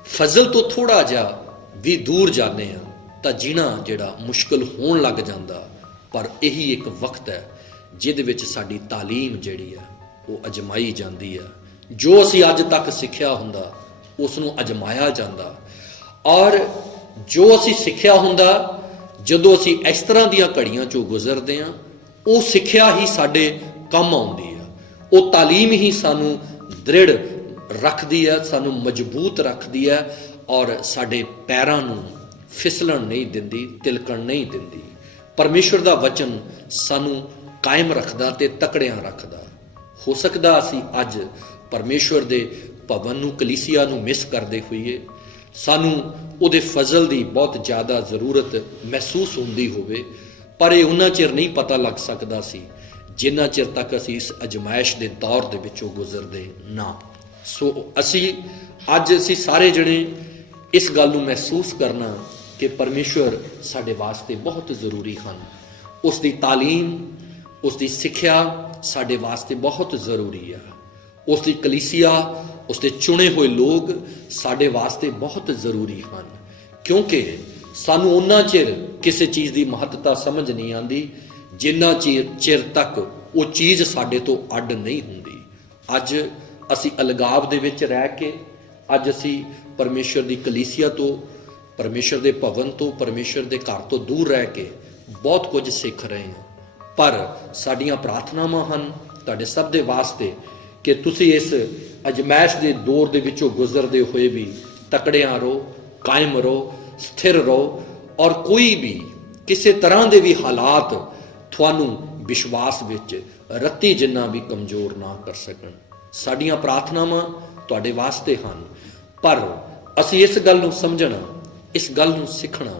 ਫਜ਼ਲ ਤੋਂ ਥੋੜਾ ਜਿਹਾ ਵੀ ਦੂਰ ਜਾਂਦੇ ਹਾਂ ਤਾਂ ਜੀਣਾ ਜਿਹੜਾ ਮੁਸ਼ਕਲ ਹੋਣ ਲੱਗ ਜਾਂਦਾ। ਪਰ ਇਹੀ ਇੱਕ ਵਕਤ ਹੈ ਜਿਹਦੇ ਵਿੱਚ ਸਾਡੀ ਤਾਲੀਮ ਜਿਹੜੀ ਆ ਉਹ ਅਜਮਾਈ ਜਾਂਦੀ ਆ। ਜੋ ਅਸੀਂ ਅੱਜ ਤੱਕ ਸਿੱਖਿਆ ਹੁੰਦਾ ਉਸ ਨੂੰ ਅਜਮਾਇਆ ਜਾਂਦਾ, ਔਰ ਜੋ ਅਸੀਂ ਸਿੱਖਿਆ ਹੁੰਦਾ ਜਦੋਂ ਅਸੀਂ ਇਸ ਤਰ੍ਹਾਂ ਦੀਆਂ ਘੜੀਆਂ ਚੋਂ ਗੁਜ਼ਰਦੇ ਹਾਂ, ਉਹ ਸਿੱਖਿਆ ਹੀ ਸਾਡੇ ਕੰਮ ਆਉਂਦੀ ਆ। ਉਹ ਤਾਲੀਮ ਹੀ ਸਾਨੂੰ ਦ੍ਰਿੜ ਰੱਖਦੀ ਹੈ, ਸਾਨੂੰ ਮਜ਼ਬੂਤ ਰੱਖਦੀ ਹੈ, ਔਰ ਸਾਡੇ ਪੈਰਾਂ ਨੂੰ ਫਿਸਲਣ ਨਹੀਂ ਦਿੰਦੀ, ਤਿਲਕਣ ਨਹੀਂ ਦਿੰਦੀ। ਪਰਮੇਸ਼ਵਰ ਦਾ ਵਚਨ ਸਾਨੂੰ ਕਾਇਮ ਰੱਖਦਾ ਤੇ ਤਕੜਿਆਂ ਰੱਖਦਾ। ਹੋ ਸਕਦਾ ਅਸੀਂ ਅੱਜ ਪਰਮੇਸ਼ਵਰ ਦੇ ਭਵਨ ਨੂੰ, ਕਲੀਸਿਆ ਨੂੰ ਮਿਸ ਕਰਦੇ ਹੋਈਏ, ਸਾਨੂੰ ਉਹਦੇ ਫਜ਼ਲ ਦੀ ਬਹੁਤ ਜ਼ਿਆਦਾ ਜ਼ਰੂਰਤ ਮਹਿਸੂਸ ਹੁੰਦੀ ਹੋਵੇ, ਪਰ ਇਹ ਉਹਨਾਂ ਚਿਰ ਨਹੀਂ ਪਤਾ ਲੱਗ ਸਕਦਾ ਸੀ ਜਿੰਨਾ ਚਿਰ ਤੱਕ ਅਸੀਂ ਇਸ ਅਜਮਾਇਸ਼ ਦੇ ਦੌਰ ਦੇ ਵਿੱਚੋਂ ਗੁਜ਼ਰਦੇ ਨਾ। ਸੋ ਅੱਜ ਅਸੀਂ ਸਾਰੇ ਜਣੇ ਇਸ ਗੱਲ ਨੂੰ ਮਹਿਸੂਸ ਕਰਨਾ ਕਿ ਪਰਮੇਸ਼ਵਰ ਸਾਡੇ ਵਾਸਤੇ ਬਹੁਤ ਜ਼ਰੂਰੀ ਹਨ। ਉਸ ਦੀ ਤਾਲੀਮ, ਉਸ ਦੀ ਸਿੱਖਿਆ ਸਾਡੇ ਵਾਸਤੇ ਬਹੁਤ ਜ਼ਰੂਰੀ ਆ। ਉਸ ਦੀ ਕਲੀਸਿਆ, ਉਸ ਦੇ ਚੁਣੇ ਹੋਏ ਲੋਕ ਸਾਡੇ ਵਾਸਤੇ ਬਹੁਤ ਜ਼ਰੂਰੀ ਹਨ, ਕਿਉਂਕਿ ਸਾਨੂੰ ਉਹਨਾਂ ਚਿਰ ਕਿਸੇ ਚੀਜ਼ ਦੀ ਮਹੱਤਤਾ ਸਮਝ ਨਹੀਂ ਆਉਂਦੀ ਜਿੰਨਾ ਚਿਰ ਤੱਕ ਉਹ ਚੀਜ਼ ਸਾਡੇ ਤੋਂ ਅੱਡ ਨਹੀਂ ਹੁੰਦੀ। ਅੱਜ ਅਸੀਂ ਅਲਗਾਵ ਦੇ ਵਿੱਚ ਰਹਿ ਕੇ, ਅੱਜ ਅਸੀਂ ਪਰਮੇਸ਼ਰ ਦੀ ਕਲੀਸਿਆ ਤੋਂ, ਪਰਮੇਸ਼ਰ ਦੇ ਭਵਨ ਤੋਂ, ਪਰਮੇਸ਼ਰ ਦੇ ਘਰ ਤੋਂ ਦੂਰ ਰਹਿ ਕੇ ਬਹੁਤ ਕੁਝ ਸਿੱਖ ਰਹੇ ਹਾਂ। ਪਰ ਸਾਡੀਆਂ ਪ੍ਰਾਰਥਨਾਵਾਂ ਹਨ ਤੁਹਾਡੇ ਸਭ ਦੇ ਵਾਸਤੇ ਕਿ ਤੁਸੀਂ ਇਸ ਅਜਮਾਇਸ਼ ਦੇ ਦੌਰ ਦੇ ਵਿੱਚੋਂ ਗੁਜ਼ਰਦੇ ਹੋਏ ਵੀ ਤਕੜਿਆਂ ਰਹੋ, ਕਾਇਮ ਰਹੋ, ਸਥਿਰ ਰਹੋ, ਔਰ ਕੋਈ ਵੀ ਕਿਸੇ ਤਰ੍ਹਾਂ ਦੇ ਵੀ ਹਾਲਾਤ ਤੁਹਾਨੂੰ ਵਿਸ਼ਵਾਸ ਵਿੱਚ ਰੱਤੀ ਜਿੰਨਾ ਵੀ ਕਮਜ਼ੋਰ ਨਾ ਕਰ ਸਕਣ। ਸਾਡੀਆਂ ਪ੍ਰਾਰਥਨਾਵਾਂ ਤੁਹਾਡੇ ਵਾਸਤੇ ਹਨ, ਪਰ ਅਸੀਂ ਇਸ ਗੱਲ ਨੂੰ ਸਮਝਣਾ, ਇਸ ਗੱਲ ਨੂੰ ਸਿੱਖਣਾ।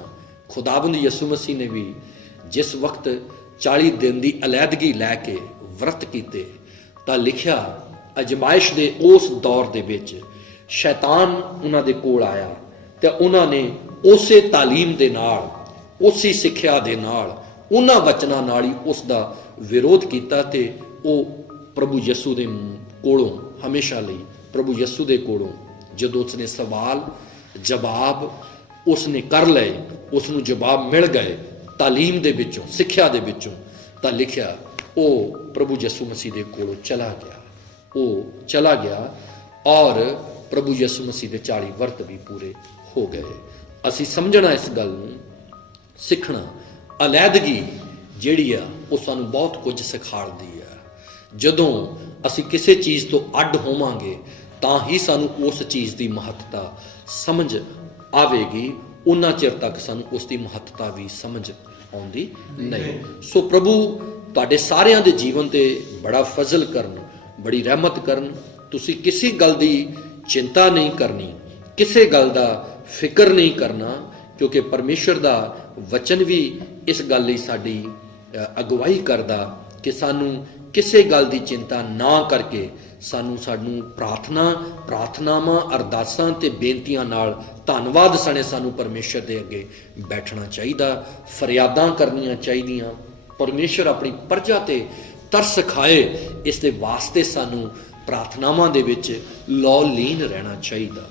ਖੁਦਾਵੰਦ ਯਿਸੂ ਮਸੀਹ ਨੇ ਵੀ ਜਿਸ ਵਕਤ 40 ਦਿਨ ਦੀ ਅਲੈਹਦਗੀ ਲੈ ਕੇ ਵਰਤ ਕੀਤੇ ਤਾਂ ਲਿਖਿਆ ਅਜਮਾਇਸ਼ ਦੇ ਉਸ ਦੌਰ ਦੇ ਵਿੱਚ ਸ਼ੈਤਾਨ ਉਹਨਾਂ ਦੇ ਕੋਲ ਆਇਆ ਤੇ ਉਹਨਾਂ ਨੇ ਉਸੇ ਤਾਲੀਮ ਦੇ ਨਾਲ, ਉਸੇ ਸਿੱਖਿਆ ਦੇ ਨਾਲ, ਉਹਨਾਂ ਵਚਨਾਂ ਨਾਲ ਹੀ ਉਸ ਦਾ ਵਿਰੋਧ ਕੀਤਾ ਤੇ ਉਹ ਪ੍ਰਭੂ ਯਿਸੂ ਦੇ ਕੋਲੋਂ ਹਮੇਸ਼ਾ ਲਈ, ਪ੍ਰਭੂ ਯਿਸੂ ਦੇ ਕੋਲੋਂ ਜਦੋਂ ਉਸਨੇ ਸਵਾਲ ਜਵਾਬ ਉਸਨੇ ਕਰ ਲਏ, ਉਸ ਨੂੰ ਜਵਾਬ ਮਿਲ ਗਏ ਤਾਲੀਮ ਦੇ ਵਿੱਚੋਂ, ਸਿੱਖਿਆ ਦੇ ਵਿੱਚੋਂ, ਤਾਂ ਲਿਖਿਆ ਉਹ ਪ੍ਰਭੂ ਯਿਸੂ ਮਸੀਹ ਦੇ ਕੋਲੋਂ ਚਲਾ ਗਿਆ। ਉਹ ਚਲਾ ਗਿਆ ਔਰ ਪ੍ਰਭੂ ਯਿਸੂ ਮਸੀਹ ਦੇ 40 ਵਰਤ ਵੀ ਪੂਰੇ ਹੋ ਗਏ। ਅਸੀਂ ਸਮਝਣਾ, ਇਸ ਗੱਲ ਨੂੰ ਸਿੱਖਣਾ। ਅਲੈਹਦਗੀ ਜਿਹੜੀ ਆ ਉਹ ਸਾਨੂੰ ਬਹੁਤ ਕੁਝ ਸਿਖਾਉਂਦੀ ਆ। ਜਦੋਂ ਅਸੀਂ ਕਿਸੇ ਚੀਜ਼ ਤੋਂ ਅੱਡ ਹੋਵਾਂਗੇ ਤਾਂ ਹੀ ਸਾਨੂੰ ਉਸ ਚੀਜ਼ ਦੀ ਮਹੱਤਤਾ ਸਮਝ ਆਵੇਗੀ। ਉਹਨਾਂ ਚਿਰ ਤੱਕ ਸਾਨੂੰ ਉਸ ਦੀ ਮਹੱਤਤਾ ਵੀ ਸਮਝ ਆਉਂਦੀ ਨਹੀਂ। ਸੋ ਪ੍ਰਭੂ ਤੁਹਾਡੇ ਸਾਰਿਆਂ ਦੇ ਜੀਵਨ ਤੇ ਬੜਾ ਫਜ਼ਲ ਕਰਨ, ਬੜੀ ਰਹਿਮਤ ਕਰਨ। ਤੁਸੀਂ ਕਿਸੇ ਗੱਲ ਦੀ ਚਿੰਤਾ ਨਹੀਂ ਕਰਨੀ, ਕਿਸੇ ਗੱਲ ਦਾ ਫਿਕਰ ਨਹੀਂ ਕਰਨਾ, ਕਿਉਂਕਿ ਪਰਮੇਸ਼ਰ ਦਾ ਵਚਨ ਵੀ ਇਸ ਗੱਲ ਲਈ ਸਾਡੀ ਅਗਵਾਈ ਕਰਦਾ ਕਿ ਸਾਨੂੰ ਕਿਸੇ ਗੱਲ ਦੀ ਚਿੰਤਾ ਨਾ ਕਰਕੇ ਸਾਨੂੰ ਪ੍ਰਾਰਥਨਾਵਾਂ, ਅਰਦਾਸਾਂ ਤੇ ਬੇਨਤੀਆਂ ਨਾਲ ਧੰਨਵਾਦ ਸਣੇ ਸਾਨੂੰ ਪਰਮੇਸ਼ਰ ਦੇ ਅੱਗੇ ਬੈਠਣਾ ਚਾਹੀਦਾ, ਫਰਿਆਦਾਂ ਕਰਨੀਆਂ ਚਾਹੀਦੀਆਂ। ਪਰਮੇਸ਼ਰ ਆਪਣੀ ਪ੍ਰਜਾ ਤੇ ਤਰਸ ਖਾਏ, ਇਸ ਦੇ ਵਾਸਤੇ ਸਾਨੂੰ ਪ੍ਰਾਰਥਨਾਵਾਂ ਦੇ ਵਿੱਚ ਲੀਨ ਰਹਿਣਾ ਚਾਹੀਦਾ।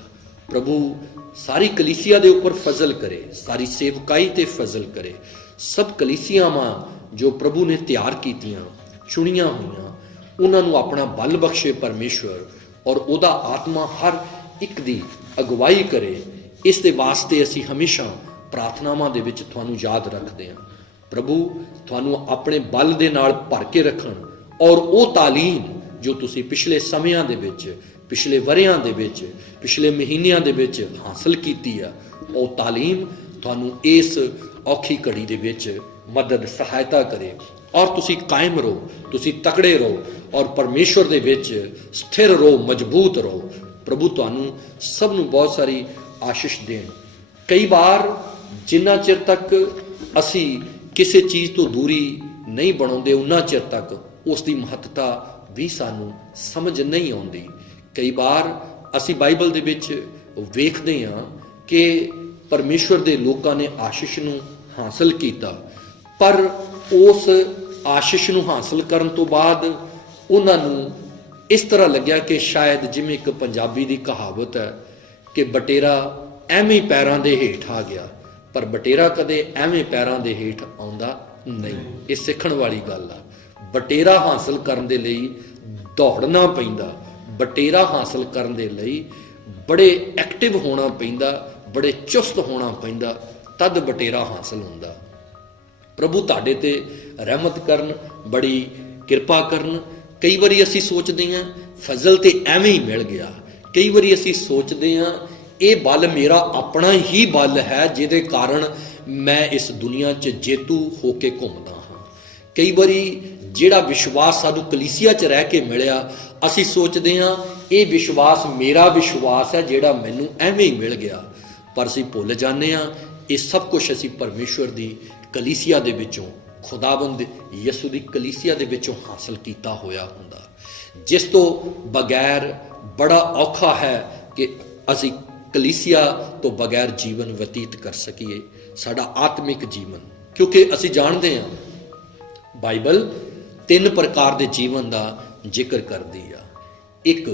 ਪ੍ਰਭੂ ਸਾਰੀ ਕਲੀਸਿਆ ਦੇ ਉੱਪਰ ਫਜ਼ਲ ਕਰੇ, ਸਾਰੀ ਸੇਵਕਾਈ ਤੇ ਫਜ਼ਲ ਕਰੇ। ਸਭ ਕਲੀਸਿਆਵਾਂ ਜੋ ਪ੍ਰਭੂ ਨੇ ਤਿਆਰ ਕੀਤੀਆਂ, ਚੁਣੀਆਂ ਹੋਈਆਂ, ਉਹਨਾਂ ਨੂੰ ਆਪਣਾ ਬਲ ਬਖਸ਼ੇ ਪਰਮੇਸ਼ਵਰ, ਔਰ ਉਹਦਾ ਆਤਮਾ ਹਰ ਇੱਕ ਦੀ ਅਗਵਾਈ ਕਰੇ। ਇਸ ਦੇ ਵਾਸਤੇ ਅਸੀਂ ਹਮੇਸ਼ਾ ਪ੍ਰਾਰਥਨਾਵਾਂ ਦੇ ਵਿੱਚ ਤੁਹਾਨੂੰ ਯਾਦ ਰੱਖਦੇ ਹਾਂ। ਪ੍ਰਭੂ ਤੁਹਾਨੂੰ ਆਪਣੇ ਬਲ ਦੇ ਨਾਲ ਭਰ ਕੇ ਰੱਖਣ, ਔਰ ਉਹ ਤਾਲੀਮ ਜੋ ਤੁਸੀਂ ਪਿਛਲੇ ਸਮਿਆਂ ਦੇ ਵਿੱਚ, ਪਿਛਲੇ ਵਰ੍ਹਿਆਂ ਦੇ ਵਿੱਚ, ਪਿਛਲੇ ਮਹੀਨਿਆਂ ਦੇ ਵਿੱਚ ਹਾਸਲ ਕੀਤੀ ਆ, ਉਹ ਤਾਲੀਮ ਤੁਹਾਨੂੰ ਇਸ ਔਖੀ ਘੜੀ ਦੇ ਵਿੱਚ ਮਦਦ ਸਹਾਇਤਾ ਕਰੇ, ਔਰ ਤੁਸੀਂ ਕਾਇਮ ਰਹੋ, ਤੁਸੀਂ ਤਕੜੇ ਰਹੋ, ਔਰ ਪਰਮੇਸ਼ਵਰ ਦੇ ਵਿੱਚ ਸਥਿਰ ਰਹੋ, ਮਜ਼ਬੂਤ ਰਹੋ। ਪ੍ਰਭੂ ਤੁਹਾਨੂੰ ਸਭ ਨੂੰ ਬਹੁਤ ਸਾਰੀ ਆਸ਼ੀਸ਼ ਦੇਣ। ਕਈ ਵਾਰ ਜਿੰਨਾ ਚਿਰ ਤੱਕ ਅਸੀਂ ਕਿਸੇ ਚੀਜ਼ ਤੋਂ ਦੂਰੀ ਨਹੀਂ ਬਣਾਉਂਦੇ, ਉਨਾ ਚਿਰ ਤੱਕ ਉਸ ਦੀ ਮਹੱਤਤਾ ਵੀ ਸਾਨੂੰ ਸਮਝ ਨਹੀਂ ਆਉਂਦੀ। ਕਈ ਵਾਰ ਅਸੀਂ ਬਾਈਬਲ ਦੇ ਵਿੱਚ ਵੇਖਦੇ ਹਾਂ ਕਿ ਪਰਮੇਸ਼ਵਰ ਦੇ ਲੋਕਾਂ ਨੇ ਆਸ਼ੀਸ਼ ਨੂੰ ਹਾਸਲ ਕੀਤਾ, ਪਰ ਉਸ ਆਸ਼ੀਸ਼ ਨੂੰ ਹਾਸਲ ਕਰਨ ਤੋਂ ਬਾਅਦ ਉਹਨਾਂ ਨੂੰ ਇਸ ਤਰ੍ਹਾਂ ਲੱਗਿਆ ਕਿ ਸ਼ਾਇਦ ਜਿਵੇਂ ਇੱਕ ਪੰਜਾਬੀ ਦੀ ਕਹਾਵਤ ਹੈ ਕਿ ਬਟੇਰਾ ਐਵੇਂ ਪੈਰਾਂ ਦੇ ਹੇਠ ਆ ਗਿਆ, ਪਰ ਬਟੇਰਾ ਕਦੇ ਐਵੇਂ ਪੈਰਾਂ ਦੇ ਹੇਠ ਆਉਂਦਾ ਨਹੀਂ। ਇਹ ਸਿੱਖਣ ਵਾਲੀ ਗੱਲ ਆ। ਬਟੇਰਾ ਹਾਸਲ ਕਰਨ ਦੇ ਲਈ ਦੌੜਨਾ ਪੈਂਦਾ, ਬਟੇਰਾ ਹਾਸਲ ਕਰਨ ਦੇ ਲਈ ਬੜੇ ਐਕਟਿਵ ਹੋਣਾ ਪੈਂਦਾ, ਬੜੇ ਚੁਸਤ ਹੋਣਾ ਪੈਂਦਾ, ਤਦ ਬਟੇਰਾ ਹਾਸਲ ਹੁੰਦਾ। ਪ੍ਰਭੂ ਤੁਹਾਡੇ ਤੇ ਰਹਿਮਤ ਕਰਨ, ਬੜੀ ਕਿਰਪਾ ਕਰਨ। ਕਈ ਵਾਰੀ ਅਸੀਂ ਸੋਚਦੇ ਹਾਂ ਫਜ਼ਲ ਤੇ ਐਵੇਂ ਹੀ ਮਿਲ ਗਿਆ, ਕਈ ਵਾਰੀ ਅਸੀਂ ਸੋਚਦੇ ਹਾਂ ਇਹ ਬਲ ਮੇਰਾ ਆਪਣਾ ਹੀ ਬਲ ਹੈ ਜਿਹਦੇ ਕਾਰਨ ਮੈਂ ਇਸ ਦੁਨੀਆ 'ਚ ਜੇਤੂ ਹੋ ਕੇ ਘੁੰਮਦਾ ਹਾਂ। ਕਈ ਵਾਰੀ ਜਿਹੜਾ ਵਿਸ਼ਵਾਸ ਸਾਨੂੰ ਕਲੀਸਿਆ 'ਚ ਰਹਿ ਕੇ ਮਿਲਿਆ, ਅਸੀਂ ਸੋਚਦੇ ਹਾਂ ਇਹ ਵਿਸ਼ਵਾਸ ਮੇਰਾ ਵਿਸ਼ਵਾਸ ਹੈ ਜਿਹੜਾ ਮੈਨੂੰ ਐਵੇਂ ਹੀ ਮਿਲ ਗਿਆ, ਪਰ ਅਸੀਂ ਭੁੱਲ ਜਾਂਦੇ ਹਾਂ ਇਹ ਸਭ ਕੁਝ ਅਸੀਂ ਪਰਮੇਸ਼ਵਰ ਦੀ ਕਲੀਸਿਆ ਦੇ ਵਿੱਚੋਂ, ਖੁਦਾਵੰਦ ਯਿਸੂ ਦੀ ਕਲੀਸਿਆ ਦੇ ਵਿੱਚੋਂ ਹਾਸਲ ਕੀਤਾ ਹੋਇਆ ਹੁੰਦਾ, ਜਿਸ ਤੋਂ ਬਗੈਰ ਬੜਾ ਔਖਾ ਹੈ ਕਿ ਅਸੀਂ ਕਲੀਸਿਆ ਤੋਂ ਬਗੈਰ ਜੀਵਨ ਬਤੀਤ ਕਰ ਸਕੀਏ, ਸਾਡਾ ਆਤਮਿਕ ਜੀਵਨ। ਕਿਉਂਕਿ ਅਸੀਂ ਜਾਣਦੇ ਹਾਂ ਬਾਈਬਲ 3 ਪ੍ਰਕਾਰ ਦੇ ਜੀਵਨ ਦਾ ਜ਼ਿਕਰ ਕਰਦੀ ਆ। ਇੱਕ,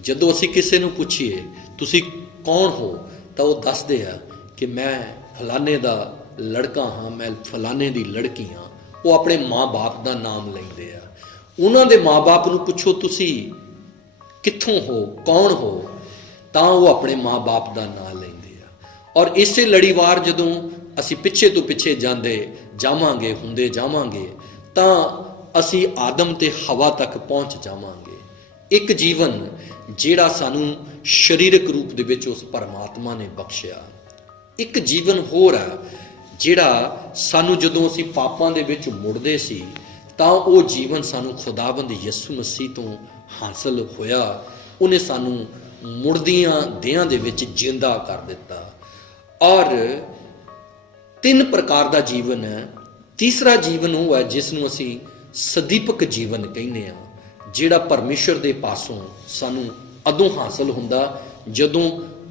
ਜਦੋਂ ਅਸੀਂ ਕਿਸੇ ਨੂੰ ਪੁੱਛੀਏ ਤੁਸੀਂ ਕੌਣ ਹੋ, ਤਾਂ ਉਹ ਦੱਸਦੇ ਆ ਕਿ ਮੈਂ ਫਲਾਣੇ ਦਾ ਲੜਕਾ ਹਾਂ, ਮੈਂ ਫਲਾਣੇ ਦੀ ਲੜਕੀ ਹਾਂ। ਉਹ ਆਪਣੇ ਮਾਂ-ਬਾਪ ਦਾ ਨਾਮ ਲੈਂਦੇ ਆ। ਉਹਨਾਂ ਦੇ ਮਾਂ-ਬਾਪ ਨੂੰ ਪੁੱਛੋ ਤੁਸੀਂ ਕਿੱਥੋਂ ਹੋ, ਕੌਣ ਹੋ, ਤਾਂ ਉਹ ਆਪਣੇ ਮਾਂ-ਬਾਪ ਦਾ ਨਾਮ ਲੈਂਦੇ ਆ। ਔਰ ਇਸੇ ਲੜੀਵਾਰ ਜਦੋਂ ਅਸੀਂ ਪਿੱਛੇ ਤੋਂ ਪਿੱਛੇ ਹੁੰਦੇ ਜਾਵਾਂਗੇ ਤਾਂ ਅਸੀਂ ਆਦਮ ਤੇ ਹਵਾ ਤੱਕ ਪਹੁੰਚ ਜਾਵਾਂਗੇ। ਇੱਕ ਜੀਵਨ ਜਿਹੜਾ ਸਾਨੂੰ ਸਰੀਰਕ ਰੂਪ ਦੇ ਵਿੱਚ ਉਸ ਪਰਮਾਤਮਾ ਨੇ ਬਖਸ਼ਿਆ। ਇੱਕ ਜੀਵਨ ਹੋਰ ਹੈ ਜਿਹੜਾ ਸਾਨੂੰ ਜਦੋਂ ਅਸੀਂ ਪਾਪਾਂ ਦੇ ਵਿੱਚ ਮੁੜਦੇ ਸੀ ਤਾਂ ਉਹ ਜੀਵਨ ਸਾਨੂੰ ਖੁਦਾਵੰਦ ਯਿਸੂ ਮਸੀਹ ਤੋਂ ਹਾਸਲ ਹੋਇਆ। ਉਹਨੇ ਸਾਨੂੰ ਮੁੜਦੀਆਂ ਦੇਹਾਂ ਦੇ ਵਿੱਚ ਜਿੰਦਾ ਕਰ ਦਿੱਤਾ। ਔਰ 3 ਪ੍ਰਕਾਰ ਦਾ ਜੀਵਨ ਹੈ। ਤੀਸਰਾ ਜੀਵਨ ਉਹ ਹੈ ਜਿਸ ਨੂੰ ਅਸੀਂ ਸਦੀਪਕ ਜੀਵਨ ਕਹਿੰਦੇ ਆ, ਜਿਹੜਾ ਪਰਮੇਸ਼ਰ ਦੇ ਪਾਸੋਂ ਸਾਨੂੰ ਉਦੋਂ ਹਾਸਲ ਹੁੰਦਾ ਜਦੋਂ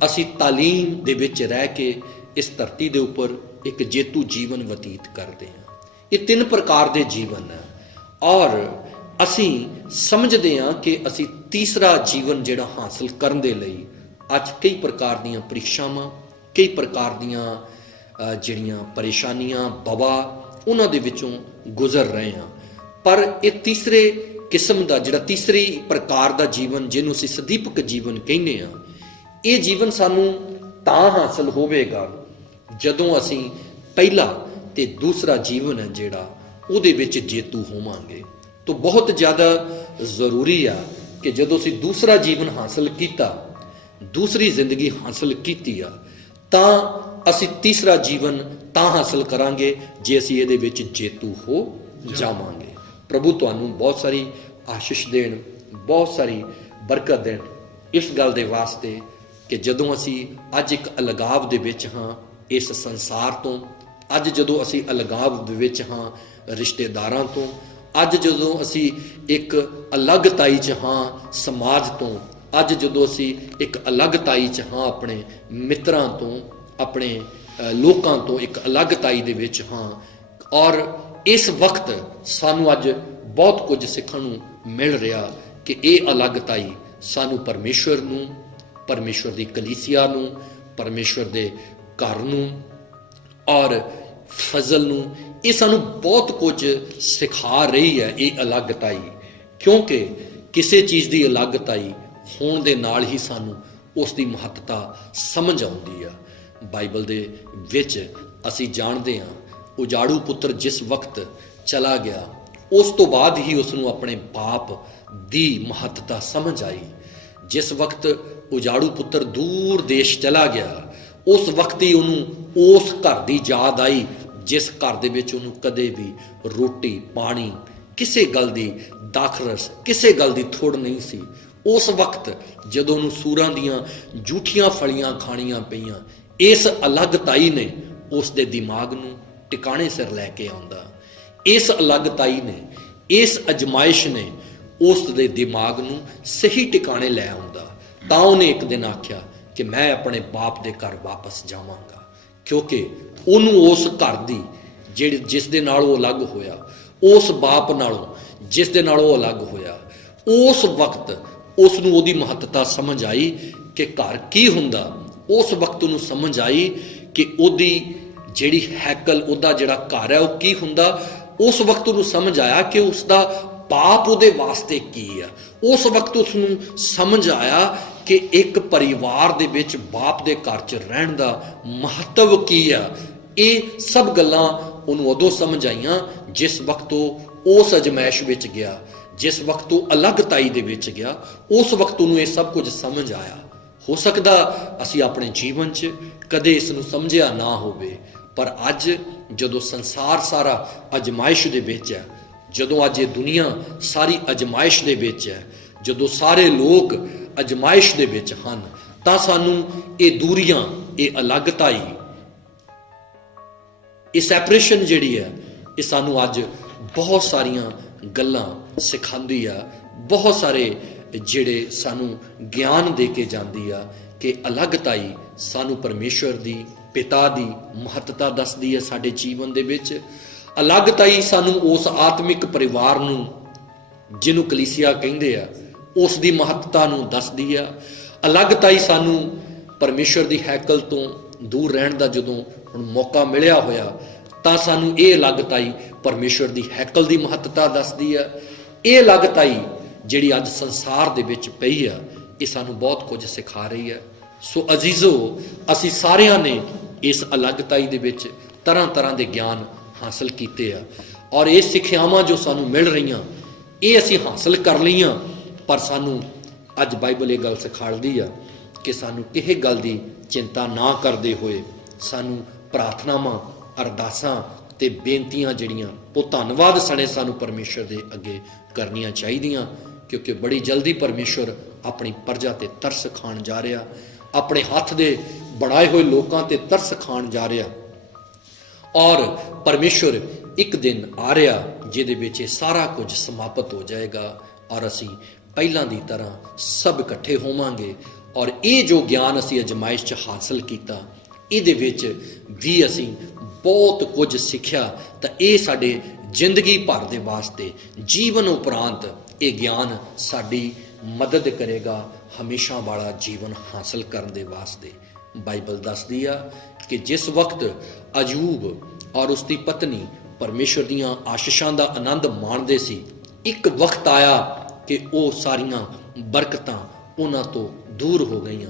ਅਸੀਂ ਤਾਲੀਮ ਦੇ ਵਿੱਚ ਰਹਿ ਕੇ ਇਸ ਧਰਤੀ ਦੇ ਉੱਪਰ ਇੱਕ ਜੇਤੂ ਜੀਵਨ ਬਤੀਤ ਕਰਦੇ ਹਾਂ। ਇਹ 3 ਪ੍ਰਕਾਰ ਦੇ ਜੀਵਨ ਹੈ। ਔਰ ਅਸੀਂ ਸਮਝਦੇ ਹਾਂ ਕਿ ਅਸੀਂ ਤੀਸਰਾ ਜੀਵਨ ਜਿਹੜਾ ਹਾਸਲ ਕਰਨ ਦੇ ਲਈ ਅੱਜ ਕਈ ਪ੍ਰਕਾਰ ਦੀਆਂ ਪ੍ਰੀਖਿਆਵਾਂ, ਕਈ ਪ੍ਰਕਾਰ ਦੀਆਂ ਜਿਹੜੀਆਂ ਪਰੇਸ਼ਾਨੀਆਂ, ਉਹਨਾਂ ਦੇ ਵਿੱਚੋਂ ਗੁਜ਼ਰ ਰਹੇ ਹਾਂ। ਪਰ ਇਹ ਤੀਸਰੇ ਕਿਸਮ ਦਾ, ਜਿਹੜਾ ਤੀਸਰੀ ਪ੍ਰਕਾਰ ਦਾ ਜੀਵਨ ਜਿਹਨੂੰ ਅਸੀਂ ਸਦੀਪਕ ਜੀਵਨ ਕਹਿੰਦੇ ਹਾਂ, ਇਹ ਜੀਵਨ ਸਾਨੂੰ ਤਾਂ ਹਾਸਲ ਹੋਵੇਗਾ ਜਦੋਂ ਅਸੀਂ ਪਹਿਲਾ ਤੇ ਦੂਸਰਾ ਜੀਵਨ ਹੈ ਜਿਹੜਾ ਉਹਦੇ ਵਿੱਚ ਜੇਤੂ ਹੋਵਾਂਗੇ। ਤਾਂ ਬਹੁਤ ਜ਼ਿਆਦਾ ਜ਼ਰੂਰੀ ਆ ਕਿ ਜਦੋਂ ਅਸੀਂ ਦੂਸਰਾ ਜੀਵਨ ਹਾਸਲ ਕੀਤਾ, ਦੂਸਰੀ ਜ਼ਿੰਦਗੀ ਹਾਸਲ ਕੀਤੀ ਆ, ਤਾਂ ਅਸੀਂ ਤੀਸਰਾ ਜੀਵਨ ਤਾਂ ਹਾਸਲ ਕਰਾਂਗੇ ਜੇ ਅਸੀਂ ਇਹਦੇ ਵਿੱਚ ਜੇਤੂ ਹੋ ਜਾਵਾਂਗੇ। ਪ੍ਰਭੂ ਤੁਹਾਨੂੰ ਬਹੁਤ ਸਾਰੀ ਆਸ਼ੀਸ਼ ਦੇਣ, ਬਹੁਤ ਸਾਰੀ ਬਰਕਤ ਦੇਣ ਇਸ ਗੱਲ ਦੇ ਵਾਸਤੇ ਕਿ ਜਦੋਂ ਅਸੀਂ ਅੱਜ ਇੱਕ ਅਲਗਾਵ ਦੇ ਵਿੱਚ ਹਾਂ ਇਸ ਸੰਸਾਰ ਤੋਂ, ਅੱਜ ਜਦੋਂ ਅਸੀਂ ਅਲਗਾਵ ਦੇ ਵਿੱਚ ਹਾਂ ਰਿਸ਼ਤੇਦਾਰਾਂ ਤੋਂ, ਅੱਜ ਜਦੋਂ ਅਸੀਂ ਇੱਕ ਅਲੱਗਤਾਈ 'ਚ ਹਾਂ ਸਮਾਜ ਤੋਂ, ਅੱਜ ਜਦੋਂ ਅਸੀਂ ਇੱਕ ਅਲੱਗਤਾਈ 'ਚ ਹਾਂ ਆਪਣੇ ਮਿੱਤਰਾਂ ਤੋਂ, ਆਪਣੇ ਲੋਕਾਂ ਤੋਂ ਇੱਕ ਅਲੱਗਤਾਈ ਦੇ ਵਿੱਚ ਹਾਂ। ਔਰ ਇਸ ਵਕਤ ਸਾਨੂੰ ਅੱਜ ਬਹੁਤ ਕੁਝ ਸਿੱਖਣ ਨੂੰ ਮਿਲ ਰਿਹਾ ਕਿ ਇਹ ਅਲੱਗਤਾਈ ਸਾਨੂੰ ਪਰਮੇਸ਼ਵਰ ਨੂੰ, ਪਰਮੇਸ਼ਵਰ ਦੀ ਕਲੀਸਿਆ ਨੂੰ, ਪਰਮੇਸ਼ਵਰ ਦੇ ਘਰ ਨੂੰ ਔਰ ਫਜ਼ਲ ਨੂੰ, ਇਹ ਸਾਨੂੰ ਬਹੁਤ ਕੁਝ ਸਿਖਾ ਰਹੀ ਹੈ ਇਹ ਅਲੱਗਤਾਈ। ਕਿਉਂਕਿ ਕਿਸੇ ਚੀਜ਼ ਦੀ ਅਲੱਗਤਾਈ ਹੋਣ ਦੇ ਨਾਲ ਹੀ ਸਾਨੂੰ ਉਸ ਦੀ ਮਹੱਤਤਾ ਸਮਝ ਆਉਂਦੀ ਆ। ਬਾਈਬਲ ਦੇ ਵਿੱਚ ਅਸੀਂ ਜਾਣਦੇ ਹਾਂ ਉਜਾੜੂ ਪੁੱਤਰ ਜਿਸ ਵਕਤ ਚਲਾ ਗਿਆ, ਉਸ ਤੋਂ ਬਾਅਦ ਹੀ ਉਸ ਨੂੰ ਆਪਣੇ ਬਾਪ ਦੀ ਮਹੱਤਤਾ ਸਮਝ ਆਈ। ਜਿਸ ਵਕਤ ਉਜਾੜੂ ਪੁੱਤਰ ਦੂਰ ਦੇਸ਼ ਚਲਾ ਗਿਆ, ਉਸ ਵਕਤ ਹੀ ਉਹਨੂੰ ਉਸ ਘਰ ਦੀ ਯਾਦ ਆਈ ਜਿਸ ਘਰ ਦੇ ਵਿੱਚ ਉਹਨੂੰ ਕਦੇ ਵੀ ਰੋਟੀ ਪਾਣੀ, ਕਿਸੇ ਗੱਲ ਦੀ ਦਾਖਰਸ, ਕਿਸੇ ਗੱਲ ਦੀ ਥੁੜ ਨਹੀਂ ਸੀ। ਉਸ ਵਕਤ ਜਦੋਂ ਉਹਨੂੰ ਸੂਰਾਂ ਦੀਆਂ ਜੂਠੀਆਂ ਫਲੀਆਂ ਖਾਣੀਆਂ ਪਈਆਂ, ਇਸ ਅਲੱਗਤਾਈ ਨੇ ਉਸ ਦੇ ਦਿਮਾਗ ਨੂੰ ਟਿਕਾਣੇ ਸਿਰ ਲੈ ਕੇ ਆਉਂਦਾ। ਇਸ ਅਲੱਗਤਾਈ ਨੇ, ਇਸ ਅਜਮਾਇਸ਼ ਨੇ ਉਸ ਦੇ ਦਿਮਾਗ ਨੂੰ ਸਹੀ ਟਿਕਾਣੇ ਲੈ ਆਉਂਦਾ। ਤਾਂ ਉਹਨੇ ਇੱਕ ਦਿਨ ਆਖਿਆ ਕਿ ਮੈਂ ਆਪਣੇ ਬਾਪ ਦੇ ਘਰ ਵਾਪਸ ਜਾਵਾਂਗਾ, ਕਿਉਂਕਿ ਉਹਨੂੰ ਉਸ ਘਰ ਦੀ ਜਿਸ ਦੇ ਨਾਲ ਉਹ ਅਲੱਗ ਹੋਇਆ, ਉਸ ਬਾਪ ਨਾਲੋਂ ਜਿਸ ਦੇ ਨਾਲ ਉਹ ਅਲੱਗ ਹੋਇਆ, ਉਸ ਵਕਤ ਉਸ ਨੂੰ ਉਹਦੀ ਮਹੱਤਤਾ ਸਮਝ ਆਈ ਕਿ ਘਰ ਕੀ ਹੁੰਦਾ। ਉਸ ਵਕਤ ਉਹਨੂੰ ਸਮਝ ਆਈ ਕਿ ਉਹਦੀ ਜਿਹੜੀ ਹੈਕਲ, ਉਹਦਾ ਜਿਹੜਾ ਘਰ ਹੈ ਉਹ ਕੀ ਹੁੰਦਾ। ਉਸ ਵਕਤ ਉਹਨੂੰ ਸਮਝ ਆਇਆ ਕਿ ਉਸ ਦਾ ਬਾਪ ਉਹਦੇ ਵਾਸਤੇ ਕੀ ਆ। ਉਸ ਵਕਤ ਉਸ ਨੂੰ ਸਮਝ ਆਇਆ ਕਿ ਇੱਕ ਪਰਿਵਾਰ ਦੇ ਵਿੱਚ ਬਾਪ ਦੇ ਘਰ 'ਚ ਰਹਿਣ ਦਾ ਮਹੱਤਵ ਕੀ ਆ। ਇਹ ਸਭ ਗੱਲਾਂ ਉਹਨੂੰ ਉਦੋਂ ਸਮਝ ਆਈਆਂ ਜਿਸ ਵਕਤ ਉਹ ਉਸ ਅਜਮਾਇਸ਼ ਵਿੱਚ ਗਿਆ, ਜਿਸ ਵਕਤ ਉਹ ਅਲੱਗਤਾਈ ਦੇ ਵਿੱਚ ਗਿਆ, ਉਸ ਵਕਤ ਉਹਨੂੰ ਇਹ ਸਭ ਕੁਝ ਸਮਝ ਆਇਆ। ਹੋ ਸਕਦਾ ਅਸੀਂ ਆਪਣੇ ਜੀਵਨ 'ਚ ਕਦੇ ਇਸ ਨੂੰ ਸਮਝਿਆ ਨਾ ਹੋਵੇ, ਪਰ ਅੱਜ ਜਦੋਂ ਸੰਸਾਰ ਸਾਰਾ ਅਜਮਾਇਸ਼ ਦੇ ਵਿੱਚ ਹੈ, ਜਦੋਂ ਅੱਜ ਇਹ ਦੁਨੀਆ ਸਾਰੀ ਅਜਮਾਇਸ਼ ਦੇ ਵਿੱਚ ਹੈ, ਜਦੋਂ ਸਾਰੇ ਲੋਕ ਅਜਮਾਇਸ਼ ਦੇ ਵਿੱਚ ਹਨ, ਤਾਂ ਸਾਨੂੰ ਇਹ ਦੂਰੀਆਂ, ਇਹ ਅਲੱਗਤਾਈ, ਇਹ ਸੈਪਰੇਸ਼ਨ ਜਿਹੜੀ ਹੈ, ਇਹ ਸਾਨੂੰ ਅੱਜ ਬਹੁਤ ਸਾਰੀਆਂ ਗੱਲਾਂ ਸਿਖਾਉਂਦੀ ਆ, ਬਹੁਤ ਸਾਰੇ ਜਿਹੜੇ ਸਾਨੂੰ ਗਿਆਨ ਦੇ ਕੇ ਜਾਂਦੀ ਆ ਕਿ ਅਲੱਗਤਾਈ ਸਾਨੂੰ ਪਰਮੇਸ਼ਵਰ ਦੀ, ਪਿਤਾ ਦੀ ਮਹੱਤਤਾ ਦੱਸਦੀ ਹੈ ਸਾਡੇ ਜੀਵਨ ਦੇ ਵਿੱਚ। ਅਲੱਗਤਾਈ ਸਾਨੂੰ ਉਸ ਆਤਮਿਕ ਪਰਿਵਾਰ ਨੂੰ, ਜਿਹਨੂੰ ਕਲੀਸਿਆ ਕਹਿੰਦੇ ਆ, ਉਸ ਦੀ ਮਹੱਤਤਾ ਨੂੰ ਦੱਸਦੀ ਆ। ਅਲੱਗਤਾਈ ਸਾਨੂੰ ਪਰਮੇਸ਼ਵਰ ਦੀ ਹੈਕਲ ਤੋਂ ਦੂਰ ਰਹਿਣ ਦਾ ਜਦੋਂ ਹੁਣ ਮੌਕਾ ਮਿਲਿਆ ਹੋਇਆ, ਤਾਂ ਸਾਨੂੰ ਇਹ ਅਲੱਗਤਾਈ ਪਰਮੇਸ਼ਵਰ ਦੀ ਹੈਕਲ ਦੀ ਮਹੱਤਤਾ ਦੱਸਦੀ ਆ। ਇਹ ਅਲੱਗਤਾਈ ਜਿਹੜੀ ਅੱਜ ਸੰਸਾਰ ਦੇ ਵਿੱਚ ਪਈ ਆ, ਇਹ ਸਾਨੂੰ ਬਹੁਤ ਕੁਝ ਸਿਖਾ ਰਹੀ ਹੈ। ਸੋ ਅਜ਼ੀਜ਼ੋ, ਅਸੀਂ ਸਾਰਿਆਂ ਨੇ ਇਸ ਅਲੱਗਤਾਈ ਦੇ ਵਿੱਚ ਤਰ੍ਹਾਂ ਤਰ੍ਹਾਂ ਦੇ ਗਿਆਨ ਹਾਸਲ ਕੀਤੇ ਆ, ਔਰ ਇਹ ਸਿੱਖਿਆਵਾਂ ਜੋ ਸਾਨੂੰ ਮਿਲ ਰਹੀਆਂ, ਇਹ ਅਸੀਂ ਹਾਸਲ ਕਰ ਲਈਆਂ। ਪਰ ਸਾਨੂੰ ਅੱਜ ਬਾਈਬਲ ਇਹ ਗੱਲ ਸਿਖਾਉਂਦੀ ਆ ਕਿ ਸਾਨੂੰ ਕਿਸੇ ਗੱਲ ਦੀ ਚਿੰਤਾ ਨਾ ਕਰਦੇ ਹੋਏ ਸਾਨੂੰ ਪ੍ਰਾਰਥਨਾਵਾਂ, ਅਰਦਾਸਾਂ ਤੇ ਬੇਨਤੀਆਂ ਜਿਹੜੀਆਂ ਉਹ ਧੰਨਵਾਦ ਸਣੇ ਸਾਨੂੰ ਪਰਮੇਸ਼ਰ ਦੇ ਅੱਗੇ ਕਰਨੀਆਂ ਚਾਹੀਦੀਆਂ, ਕਿਉਂਕਿ ਬੜੀ ਜਲਦੀ ਪਰਮੇਸ਼ਰ ਆਪਣੀ ਪ੍ਰਜਾ ਤੇ ਤਰਸ ਖਾਣ ਜਾ ਰਿਹਾ, ਆਪਣੇ ਹੱਥ ਦੇ ਬਣਾਏ ਹੋਏ ਲੋਕਾਂ ਤੇ ਤਰਸ ਖਾਣ ਜਾ ਰਿਹਾ। ਔਰ ਪਰਮੇਸ਼ਰ ਇੱਕ ਦਿਨ ਆ ਰਿਹਾ ਜਿਹਦੇ ਵਿੱਚ ਇਹ ਸਾਰਾ ਕੁਝ ਸਮਾਪਤ ਹੋ ਜਾਏਗਾ, ਔਰ ਅਸੀਂ ਪਹਿਲਾਂ ਦੀ ਤਰ੍ਹਾਂ ਸਭ ਇਕੱਠੇ ਹੋਵਾਂਗੇ। ਔਰ ਇਹ ਜੋ ਗਿਆਨ ਅਸੀਂ ਅਜਮਾਇਸ਼ 'ਚ ਹਾਸਲ ਕੀਤਾ, ਇਹਦੇ ਵਿੱਚ ਵੀ ਅਸੀਂ ਬਹੁਤ ਕੁਝ ਸਿੱਖਿਆ, ਤਾਂ ਇਹ ਸਾਡੇ ਜ਼ਿੰਦਗੀ ਭਰ ਦੇ ਵਾਸਤੇ, ਜੀਵਨ ਉਪਰੰਤ ਇਹ ਗਿਆਨ ਸਾਡੀ ਮਦਦ ਕਰੇਗਾ ਹਮੇਸ਼ਾ ਵਾਲਾ ਜੀਵਨ ਹਾਸਲ ਕਰਨ ਦੇ ਵਾਸਤੇ। ਬਾਈਬਲ ਦੱਸਦੀ ਆ ਕਿ ਜਿਸ ਵਕਤ ਅਯੂਬ ਔਰ ਉਸ ਦੀ ਪਤਨੀ ਪਰਮੇਸ਼ਰ ਦੀਆਂ ਆਸ਼ੀਸ਼ਾਂ ਦਾ ਆਨੰਦ ਮਾਣਦੇ ਸੀ, ਇੱਕ ਵਕਤ ਆਇਆ ਕਿ ਉਹ ਸਾਰੀਆਂ ਬਰਕਤਾਂ ਉਹਨਾਂ ਤੋਂ ਦੂਰ ਹੋ ਗਈਆਂ,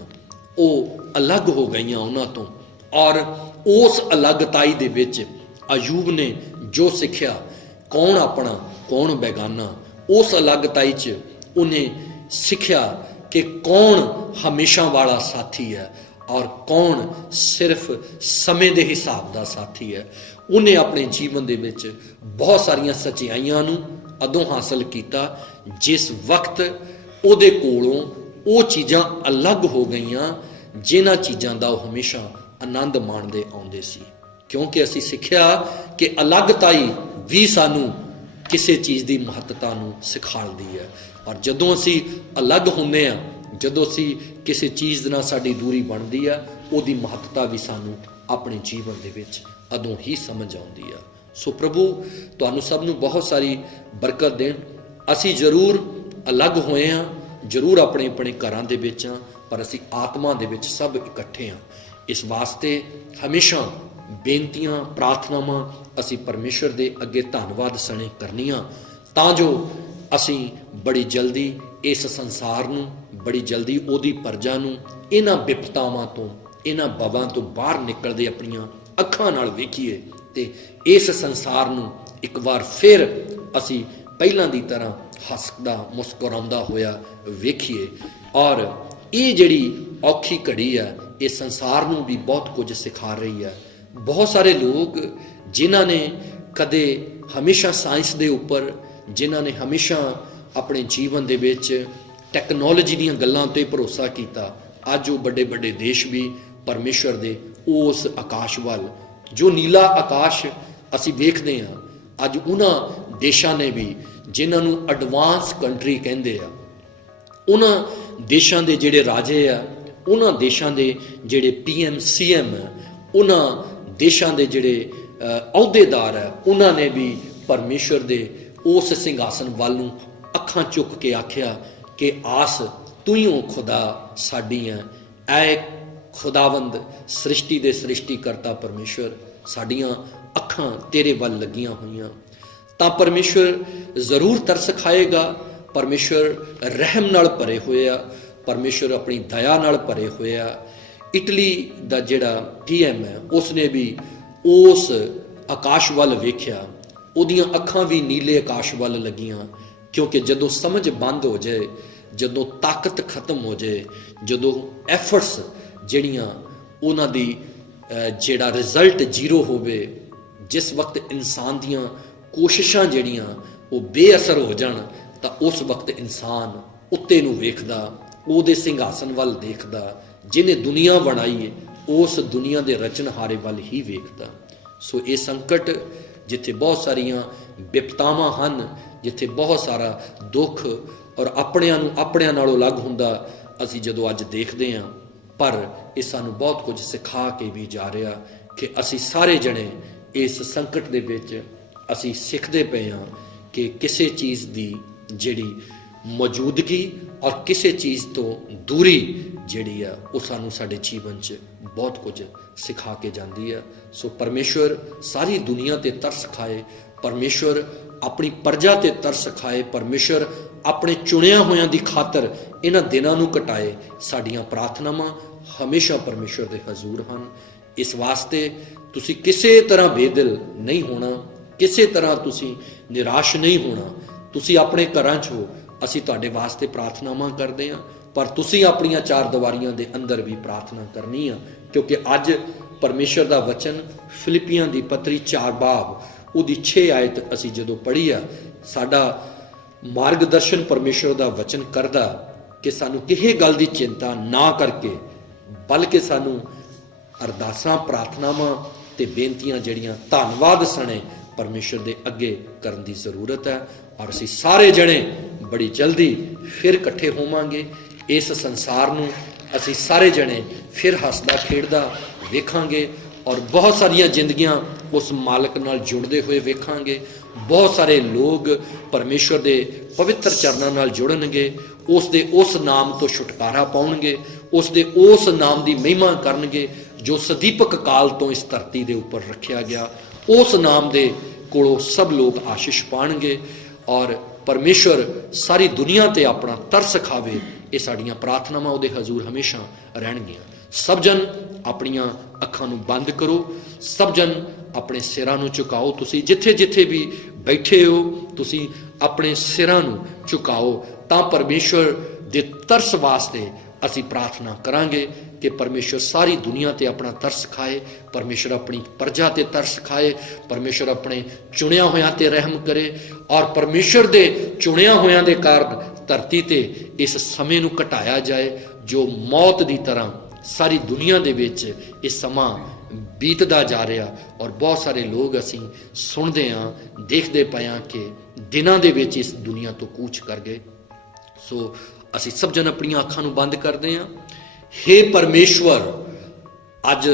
ਉਹ ਅਲੱਗ ਹੋ ਗਈਆਂ ਉਹਨਾਂ ਤੋਂ। ਔਰ ਉਸ ਅਲੱਗਤਾਈ ਦੇ ਵਿੱਚ ਅਯੂਬ ਨੇ ਜੋ ਸਿੱਖਿਆ, ਕੌਣ ਆਪਣਾ ਕੌਣ ਬੇਗਾਨਾ, ਉਸ ਅਲੱਗਤਾਈ 'ਚ ਉਹਨੇ ਸਿੱਖਿਆ ਕਿ ਕੌਣ ਹਮੇਸ਼ਾ ਵਾਲਾ ਸਾਥੀ ਹੈ ਔਰ ਕੌਣ ਸਿਰਫ ਸਮੇਂ ਦੇ ਹਿਸਾਬ ਦਾ ਸਾਥੀ ਹੈ। ਉਹਨੇ ਆਪਣੇ ਜੀਵਨ ਦੇ ਵਿੱਚ ਬਹੁਤ ਸਾਰੀਆਂ ਸੱਚਾਈਆਂ ਨੂੰ ਉਦੋਂ ਹਾਸਲ ਕੀਤਾ ਜਿਸ ਵਕਤ ਉਹਦੇ ਕੋਲੋਂ ਉਹ ਚੀਜ਼ਾਂ ਅਲੱਗ ਹੋ ਗਈਆਂ ਜਿਨ੍ਹਾਂ ਚੀਜ਼ਾਂ ਦਾ ਉਹ ਹਮੇਸ਼ਾ ਆਨੰਦ ਮਾਣਦੇ ਆਉਂਦੇ ਸੀ। ਕਿਉਂਕਿ ਅਸੀਂ ਸਿੱਖਿਆ ਕਿ ਅਲੱਗਤਾਈ ਵੀ ਸਾਨੂੰ ਕਿਸੇ ਚੀਜ਼ ਦੀ ਮਹੱਤਤਾ ਨੂੰ ਸਿਖਾਉਂਦੀ ਹੈ। ਔਰ ਜਦੋਂ ਅਸੀਂ ਅਲੱਗ ਹੁੰਦੇ ਹਾਂ, ਜਦੋਂ ਅਸੀਂ ਕਿਸੇ ਚੀਜ਼ ਨਾਲ ਸਾਡੀ ਦੂਰੀ ਬਣਦੀ ਆ, ਉਹਦੀ ਮਹੱਤਤਾ ਵੀ ਸਾਨੂੰ ਆਪਣੇ ਜੀਵਨ ਦੇ ਵਿੱਚ ਉਦੋਂ ਹੀ ਸਮਝ ਆਉਂਦੀ ਆ। ਸੋ ਪ੍ਰਭੂ ਤੁਹਾਨੂੰ ਸਭ ਨੂੰ ਬਹੁਤ ਸਾਰੀ ਬਰਕਤ ਦੇਣ। ਅਸੀਂ ਜ਼ਰੂਰ ਅਲੱਗ ਹੋਏ ਹਾਂ, ਜ਼ਰੂਰ ਆਪਣੇ ਆਪਣੇ ਘਰਾਂ ਦੇ ਵਿੱਚ ਹਾਂ, ਪਰ ਅਸੀਂ ਆਤਮਾ ਦੇ ਵਿੱਚ ਸਭ ਇਕੱਠੇ ਹਾਂ। ਇਸ ਵਾਸਤੇ ਹਮੇਸ਼ਾ ਬੇਨਤੀਆਂ, ਪ੍ਰਾਰਥਨਾਵਾਂ ਅਸੀਂ ਪਰਮੇਸ਼ਰ ਦੇ ਅੱਗੇ ਧੰਨਵਾਦ ਸਣੇ ਕਰਨੀਆਂ, ਤਾਂ ਜੋ ਅਸੀਂ ਬੜੀ ਜਲਦੀ ਇਸ ਸੰਸਾਰ ਨੂੰ, ਬੜੀ ਜਲਦੀ ਉਹਦੀ ਪਰਜਾ ਨੂੰ ਇਹਨਾਂ ਵਿਪਤਾਵਾਂ ਤੋਂ, ਇਹਨਾਂ ਬਵਾਂ ਤੋਂ ਬਾਹਰ ਨਿਕਲਦੇ ਆਪਣੀਆਂ ਅੱਖਾਂ ਨਾਲ ਵੇਖੀਏ ਤੇ ਇਸ ਸੰਸਾਰ ਨੂੰ ਇੱਕ ਵਾਰ ਫਿਰ ਅਸੀਂ ਪਹਿਲਾਂ ਦੀ ਤਰ੍ਹਾਂ ਹੱਸਦਾ ਮੁਸਕਰਾਉਂਦਾ ਹੋਇਆ ਵੇਖੀਏ। ਔਰ ਇਹ ਜਿਹੜੀ ਔਖੀ ਘੜੀ ਆ, ਇਹ ਸੰਸਾਰ ਨੂੰ ਵੀ ਬਹੁਤ ਕੁਝ ਸਿਖਾ ਰਹੀ ਹੈ। ਬਹੁਤ ਸਾਰੇ ਲੋਕ ਜਿਨ੍ਹਾਂ ਨੇ ਕਦੇ ਹਮੇਸ਼ਾ ਸਾਇੰਸ ਦੇ ਉੱਪਰ, ਜਿਨ੍ਹਾਂ ਨੇ ਹਮੇਸ਼ਾ ਆਪਣੇ ਜੀਵਨ ਦੇ ਵਿੱਚ ਟੈਕਨੋਲੋਜੀ ਦੀਆਂ ਗੱਲਾਂ ਤੇ ਭਰੋਸਾ ਕੀਤਾ, ਅੱਜ ਉਹ ਵੱਡੇ ਵੱਡੇ ਦੇਸ਼ ਵੀ ਪਰਮੇਸ਼ਰ ਦੇ ਉਸ ਆਕਾਸ਼ ਵੱਲ, ਜੋ ਨੀਲਾ ਆਕਾਸ਼ ਅਸੀਂ ਵੇਖਦੇ ਹਾਂ, ਅੱਜ ਉਹਨਾਂ ਦੇਸ਼ਾਂ ਨੇ ਵੀ, ਜਿਨ੍ਹਾਂ ਨੂੰ ਐਡਵਾਂਸ ਕੰਟਰੀ ਕਹਿੰਦੇ ਆ, ਉਹਨਾਂ ਦੇਸ਼ਾਂ ਦੇ ਜਿਹੜੇ ਰਾਜੇ ਆ, ਉਹਨਾਂ ਦੇਸ਼ਾਂ ਦੇ ਜਿਹੜੇ PM CM ਆ, ਉਹਨਾਂ ਦੇਸ਼ਾਂ ਦੇ ਜਿਹੜੇ ਅਹੁਦੇਦਾਰ ਆ, ਉਹਨਾਂ ਨੇ ਵੀ ਪਰਮੇਸ਼ਰ ਦੇ ਉਸ ਸਿੰਘਾਸਨ ਵੱਲ ਨੂੰ ਅੱਖਾਂ ਚੁੱਕ ਕੇ ਆਖਿਆ ਕਿ ਆਸ ਤੂੰ ਹੀ ਹੋ ਖੁਦਾ ਸਾਡੀ ਹੈ, ਐ ਖੁਦਾਵੰਦ ਸ੍ਰਿਸ਼ਟੀ ਦੇ ਸ੍ਰਿਸ਼ਟੀ ਕਰਤਾ ਪਰਮੇਸ਼ਰ, ਸਾਡੀਆਂ ਅੱਖਾਂ ਤੇਰੇ ਵੱਲ ਲੱਗੀਆਂ ਹੋਈਆਂ। ਤਾਂ ਪਰਮੇਸ਼ਰ ਜ਼ਰੂਰ ਤਰਸ ਖਾਏਗਾ। ਪਰਮੇਸ਼ਰ ਰਹਿਮ ਨਾਲ ਭਰੇ ਹੋਏ ਆ, ਪਰਮੇਸ਼ਰ ਆਪਣੀ ਦਇਆ ਨਾਲ ਭਰੇ ਹੋਏ ਆ। ਇਟਲੀ ਦਾ ਜਿਹੜਾ PM ਹੈ, ਉਸਨੇ ਵੀ ਉਸ ਆਕਾਸ਼ ਵੱਲ ਵੇਖਿਆ, ਉਹਦੀਆਂ ਅੱਖਾਂ ਵੀ ਨੀਲੇ ਆਕਾਸ਼ ਵੱਲ ਲੱਗੀਆਂ, ਕਿਉਂਕਿ ਜਦੋਂ ਸਮਝ ਬੰਦ ਹੋ ਜਾਏ, ਜਦੋਂ ਤਾਕਤ ਖਤਮ ਹੋ ਜਾਏ, ਜਦੋਂ ਐਫਰਟਸ ਜਿਹੜੀਆਂ ਉਹਨਾਂ ਦੀ ਜਿਹੜਾ ਰਿਜ਼ਲਟ ਜ਼ੀਰੋ ਹੋਵੇ, ਜਿਸ ਵਕਤ ਇਨਸਾਨ ਦੀਆਂ ਕੋਸ਼ਿਸ਼ਾਂ ਜਿਹੜੀਆਂ ਉਹ ਬੇਅਸਰ ਹੋ ਜਾਣ, ਤਾਂ ਉਸ ਵਕਤ ਇਨਸਾਨ ਉੱਤੇ ਨੂੰ ਵੇਖਦਾ, ਉਹਦੇ ਸਿੰਘਾਸਨ ਵੱਲ ਦੇਖਦਾ, ਜਿਹਨੇ ਦੁਨੀਆ ਬਣਾਈ ਹੈ, ਉਸ ਦੁਨੀਆ ਦੇ ਰਚਨਹਾਰੇ ਵੱਲ ਹੀ ਵੇਖਦਾ। ਸੋ ਇਹ ਸੰਕਟ, ਜਿੱਥੇ ਬਹੁਤ ਸਾਰੀਆਂ ਵਿਪਤਾਵਾਂ ਹਨ, ਜਿੱਥੇ ਬਹੁਤ ਸਾਰਾ ਦੁੱਖ ਔਰ ਆਪਣਿਆਂ ਨਾਲੋਂ ਅਲੱਗ ਹੁੰਦਾ ਅਸੀਂ ਜਦੋਂ ਅੱਜ ਦੇਖਦੇ ਹਾਂ, ਪਰ ਇਹ ਸਾਨੂੰ ਬਹੁਤ ਕੁਝ ਸਿਖਾ ਕੇ ਵੀ ਜਾ ਰਿਹਾ ਕਿ ਅਸੀਂ ਸਾਰੇ ਜਣੇ ਇਸ ਸੰਕਟ ਦੇ ਵਿੱਚ ਅਸੀਂ ਸਿੱਖਦੇ ਪਏ ਹਾਂ ਕਿ ਕਿਸੇ ਚੀਜ਼ ਦੀ ਜਿਹੜੀ ਮੌਜੂਦਗੀ ਔਰ ਕਿਸੇ ਚੀਜ਼ ਤੋਂ ਦੂਰੀ ਜਿਹੜੀ ਆ, ਉਹ ਸਾਨੂੰ ਸਾਡੇ ਜੀਵਨ 'ਚ ਬਹੁਤ ਕੁਝ ਸਿਖਾ ਕੇ ਜਾਂਦੀ ਆ। ਸੋ ਪਰਮੇਸ਼ਵਰ ਸਾਰੀ ਦੁਨੀਆ ਤੇ ਤਰਸ ਖਾਏ, ਪਰਮੇਸ਼ਵਰ ਆਪਣੀ ਪਰਜਾ ਤੇ ਤਰਸ ਖਾਏ, ਪਰਮੇਸ਼ਵਰ ਆਪਣੇ ਚੁਣਿਆ ਹੋਇਆਂ ਦੀ ਖਾਤਰ ਇਹਨਾਂ ਦਿਨਾਂ ਨੂੰ ਘਟਾਏ। ਸਾਡੀਆਂ ਪ੍ਰਾਰਥਨਾਵਾਂ ਹਮੇਸ਼ਾ ਪਰਮੇਸ਼ਵਰ ਦੇ ਹਜ਼ੂਰ ਹਨ। ਇਸ ਵਾਸਤੇ ਤੁਸੀਂ ਕਿਸੇ ਤਰ੍ਹਾਂ ਬੇਦਿਲ ਨਹੀਂ ਹੋਣਾ, ਕਿਸੇ ਤਰ੍ਹਾਂ ਤੁਸੀਂ ਨਿਰਾਸ਼ ਨਹੀਂ ਹੋਣਾ। ਤੁਸੀਂ ਆਪਣੇ ਘਰਾਂ 'ਚ ਹੋ, ਅਸੀਂ ਤੁਹਾਡੇ ਵਾਸਤੇ ਪ੍ਰਾਰਥਨਾਵਾਂ ਕਰਦੇ ਹਾਂ, ਪਰ ਤੁਸੀਂ ਆਪਣੀਆਂ ਚਾਰ ਦੀਵਾਰੀਆਂ ਦੇ ਅੰਦਰ ਵੀ ਪ੍ਰਾਰਥਨਾ ਕਰਨੀ ਆ, ਕਿਉਂਕਿ ਅੱਜ ਪਰਮੇਸ਼ਰ ਦਾ ਵਚਨ ਫਿਲਿੱਪੀਆਂ ਦੀ ਪੱਤਰੀ 4 ਬਾਬ ਉਹਦੀ 6 ਆਇਤ ਅਸੀਂ ਜਦੋਂ ਪੜ੍ਹੀ ਆ, ਸਾਡਾ ਮਾਰਗਦਰਸ਼ਨ ਪਰਮੇਸ਼ਰ ਦਾ ਵਚਨ ਕਰਦਾ ਕਿ ਸਾਨੂੰ ਕਿਸੇ ਗੱਲ ਦੀ ਚਿੰਤਾ ਨਾ ਕਰਕੇ, ਬਲਕਿ ਸਾਨੂੰ ਅਰਦਾਸਾਂ, ਪ੍ਰਾਰਥਨਾਵਾਂ ਤੇ ਬੇਨਤੀਆਂ ਜਿਹੜੀਆਂ ਧੰਨਵਾਦ ਸਣੇ ਪਰਮੇਸ਼ਰ ਦੇ ਅੱਗੇ ਕਰਨ ਦੀ ਜ਼ਰੂਰਤ ਹੈ। ਔਰ ਅਸੀਂ ਸਾਰੇ ਜਣੇ ਬੜੀ ਜਲਦੀ ਫਿਰ ਇਕੱਠੇ ਹੋਵਾਂਗੇ। ਇਸ ਸੰਸਾਰ ਨੂੰ ਅਸੀਂ ਸਾਰੇ ਜਣੇ ਫਿਰ ਹੱਸਦਾ ਖੇਡਦਾ ਵੇਖਾਂਗੇ ਔਰ ਬਹੁਤ ਸਾਰੀਆਂ ਜ਼ਿੰਦਗੀਆਂ ਉਸ ਮਾਲਕ ਨਾਲ ਜੁੜਦੇ ਹੋਏ ਵੇਖਾਂਗੇ। ਬਹੁਤ ਸਾਰੇ ਲੋਕ ਪਰਮੇਸ਼ਰ ਦੇ ਪਵਿੱਤਰ ਚਰਨਾਂ ਨਾਲ ਜੁੜਨਗੇ, ਉਸ ਦੇ ਉਸ ਨਾਮ ਤੋਂ ਛੁਟਕਾਰਾ ਪਾਉਣਗੇ, ਉਸ ਦੇ ਉਸ ਨਾਮ ਦੀ ਮਹਿਮਾ ਕਰਨਗੇ ਜੋ ਸਦੀਪਕ ਕਾਲ ਤੋਂ ਇਸ ਧਰਤੀ ਦੇ ਉੱਪਰ ਰੱਖਿਆ ਗਿਆ। ਉਸ ਨਾਮ ਦੇ ਕੋਲੋਂ ਸਭ ਲੋਕ ਆਸ਼ੀਸ਼ ਪਾਣਗੇ ਔਰ ਪਰਮੇਸ਼ਰ ਸਾਰੀ ਦੁਨੀਆ ਤੇ ਆਪਣਾ ਤਰਸ ਖਾਵੇ। ਇਹ ਸਾਡੀਆਂ ਪ੍ਰਾਰਥਨਾਵਾਂ ਉਹਦੇ ਹਜ਼ੂਰ ਹਮੇਸ਼ਾ ਰਹਿਣਗੀਆਂ। ਸਭ ਜਨ ਆਪਣੀਆਂ ਅੱਖਾਂ ਨੂੰ ਬੰਦ ਕਰੋ, ਸਭ ਜਨ ਆਪਣੇ ਸਿਰਾਂ ਨੂੰ ਝੁਕਾਓ। ਤੁਸੀਂ ਜਿੱਥੇ ਜਿੱਥੇ ਵੀ ਬੈਠੇ ਹੋ, ਤੁਸੀਂ ਆਪਣੇ ਸਿਰਾਂ ਨੂੰ ਝੁਕਾਓ, ਤਾਂ ਪਰਮੇਸ਼ਰ ਦੇ ਤਰਸ ਵਾਸਤੇ ਅਸੀਂ ਪ੍ਰਾਰਥਨਾ ਕਰਾਂਗੇ ਕਿ ਪਰਮੇਸ਼ਰ ਸਾਰੀ ਦੁਨੀਆ ਤੇ ਆਪਣਾ ਤਰਸ ਖਾਏ, ਪਰਮੇਸ਼ਰ ਆਪਣੀ ਪਰਜਾ ਤੇ ਤਰਸ ਖਾਏ, ਪਰਮੇਸ਼ਰ ਆਪਣੇ ਚੁਣਿਆ ਹੋਇਆਂ ਤੇ ਰਹਿਮ ਕਰੇ ਔਰ ਪਰਮੇਸ਼ਰ ਦੇ ਚੁਣਿਆ ਹੋਇਆਂ ਦੇ ਕਾਰਨ ਧਰਤੀ ਤੇ ਇਸ ਸਮੇਂ ਨੂੰ ਘਟਾਇਆ ਜਾਏ ਜੋ ਮੌਤ ਦੀ ਤਰ੍ਹਾਂ ਸਾਰੀ ਦੁਨੀਆ ਦੇ ਵਿੱਚ ਇਹ ਸਮਾਂ ਬੀਤਦਾ ਜਾ ਰਿਹਾ ਔਰ ਬਹੁਤ ਸਾਰੇ ਲੋਕ ਅਸੀਂ ਸੁਣਦੇ ਹਾਂ, ਦੇਖਦੇ ਪਏ ਹਾਂ ਕਿ ਦਿਨਾਂ ਦੇ ਵਿੱਚ ਇਸ ਦੁਨੀਆ ਤੋਂ ਕੂਚ ਕਰ ਗਏ। ਸੋ ਅਸੀਂ ਸਭ ਜਣ ਆਪਣੀਆਂ ਅੱਖਾਂ ਨੂੰ ਬੰਦ ਕਰਦੇ ਹਾਂ। ਹੇ ਪਰਮੇਸ਼ਵਰ, ਅੱਜ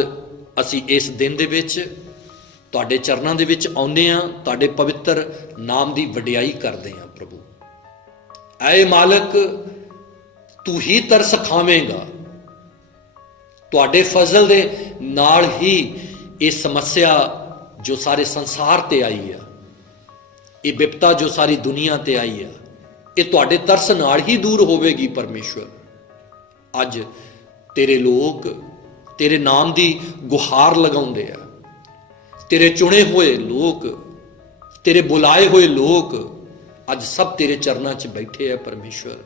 ਅਸੀਂ ਇਸ ਦਿਨ ਦੇ ਵਿੱਚ ਤੁਹਾਡੇ ਚਰਨਾਂ ਦੇ ਵਿੱਚ ਆਉਂਦੇ ਹਾਂ, ਤੁਹਾਡੇ ਪਵਿੱਤਰ ਨਾਮ ਦੀ ਵਡਿਆਈ ਕਰਦੇ ਹਾਂ। ਪ੍ਰਭੂ ਐ ਮਾਲਕ, ਤੂੰ ਹੀ ਤਰਸ ਖਾਵੇਂਗਾ। ਤੁਹਾਡੇ ਫਜ਼ਲ ਦੇ ਨਾਲ ਹੀ ਇਹ ਸਮੱਸਿਆ ਜੋ ਸਾਰੇ ਸੰਸਾਰ ਤੇ ਆਈ ਆ, ਇਹ ਵਿਪਤਾ ਜੋ ਸਾਰੀ ਦੁਨੀਆ ਤੇ ਆਈ ਆ, ਇਹ ਤੁਹਾਡੇ ਤਰਸ ਨਾਲ ਹੀ ਦੂਰ ਹੋਵੇਗੀ। ਪਰਮੇਸ਼ਵਰ, ਅੱਜ ਤੇਰੇ ਲੋਕ ਤੇਰੇ ਨਾਮ ਦੀ ਗੁਹਾਰ ਲਗਾਉਂਦੇ ਆ। ਤੇਰੇ ਚੁਣੇ ਹੋਏ ਲੋਕ, ਤੇਰੇ ਬੁਲਾਏ ਹੋਏ ਲੋਕ ਅੱਜ ਸਭ ਤੇਰੇ ਚਰਨਾਂ 'ਚ ਬੈਠੇ ਆ। ਪਰਮੇਸ਼ਵਰ,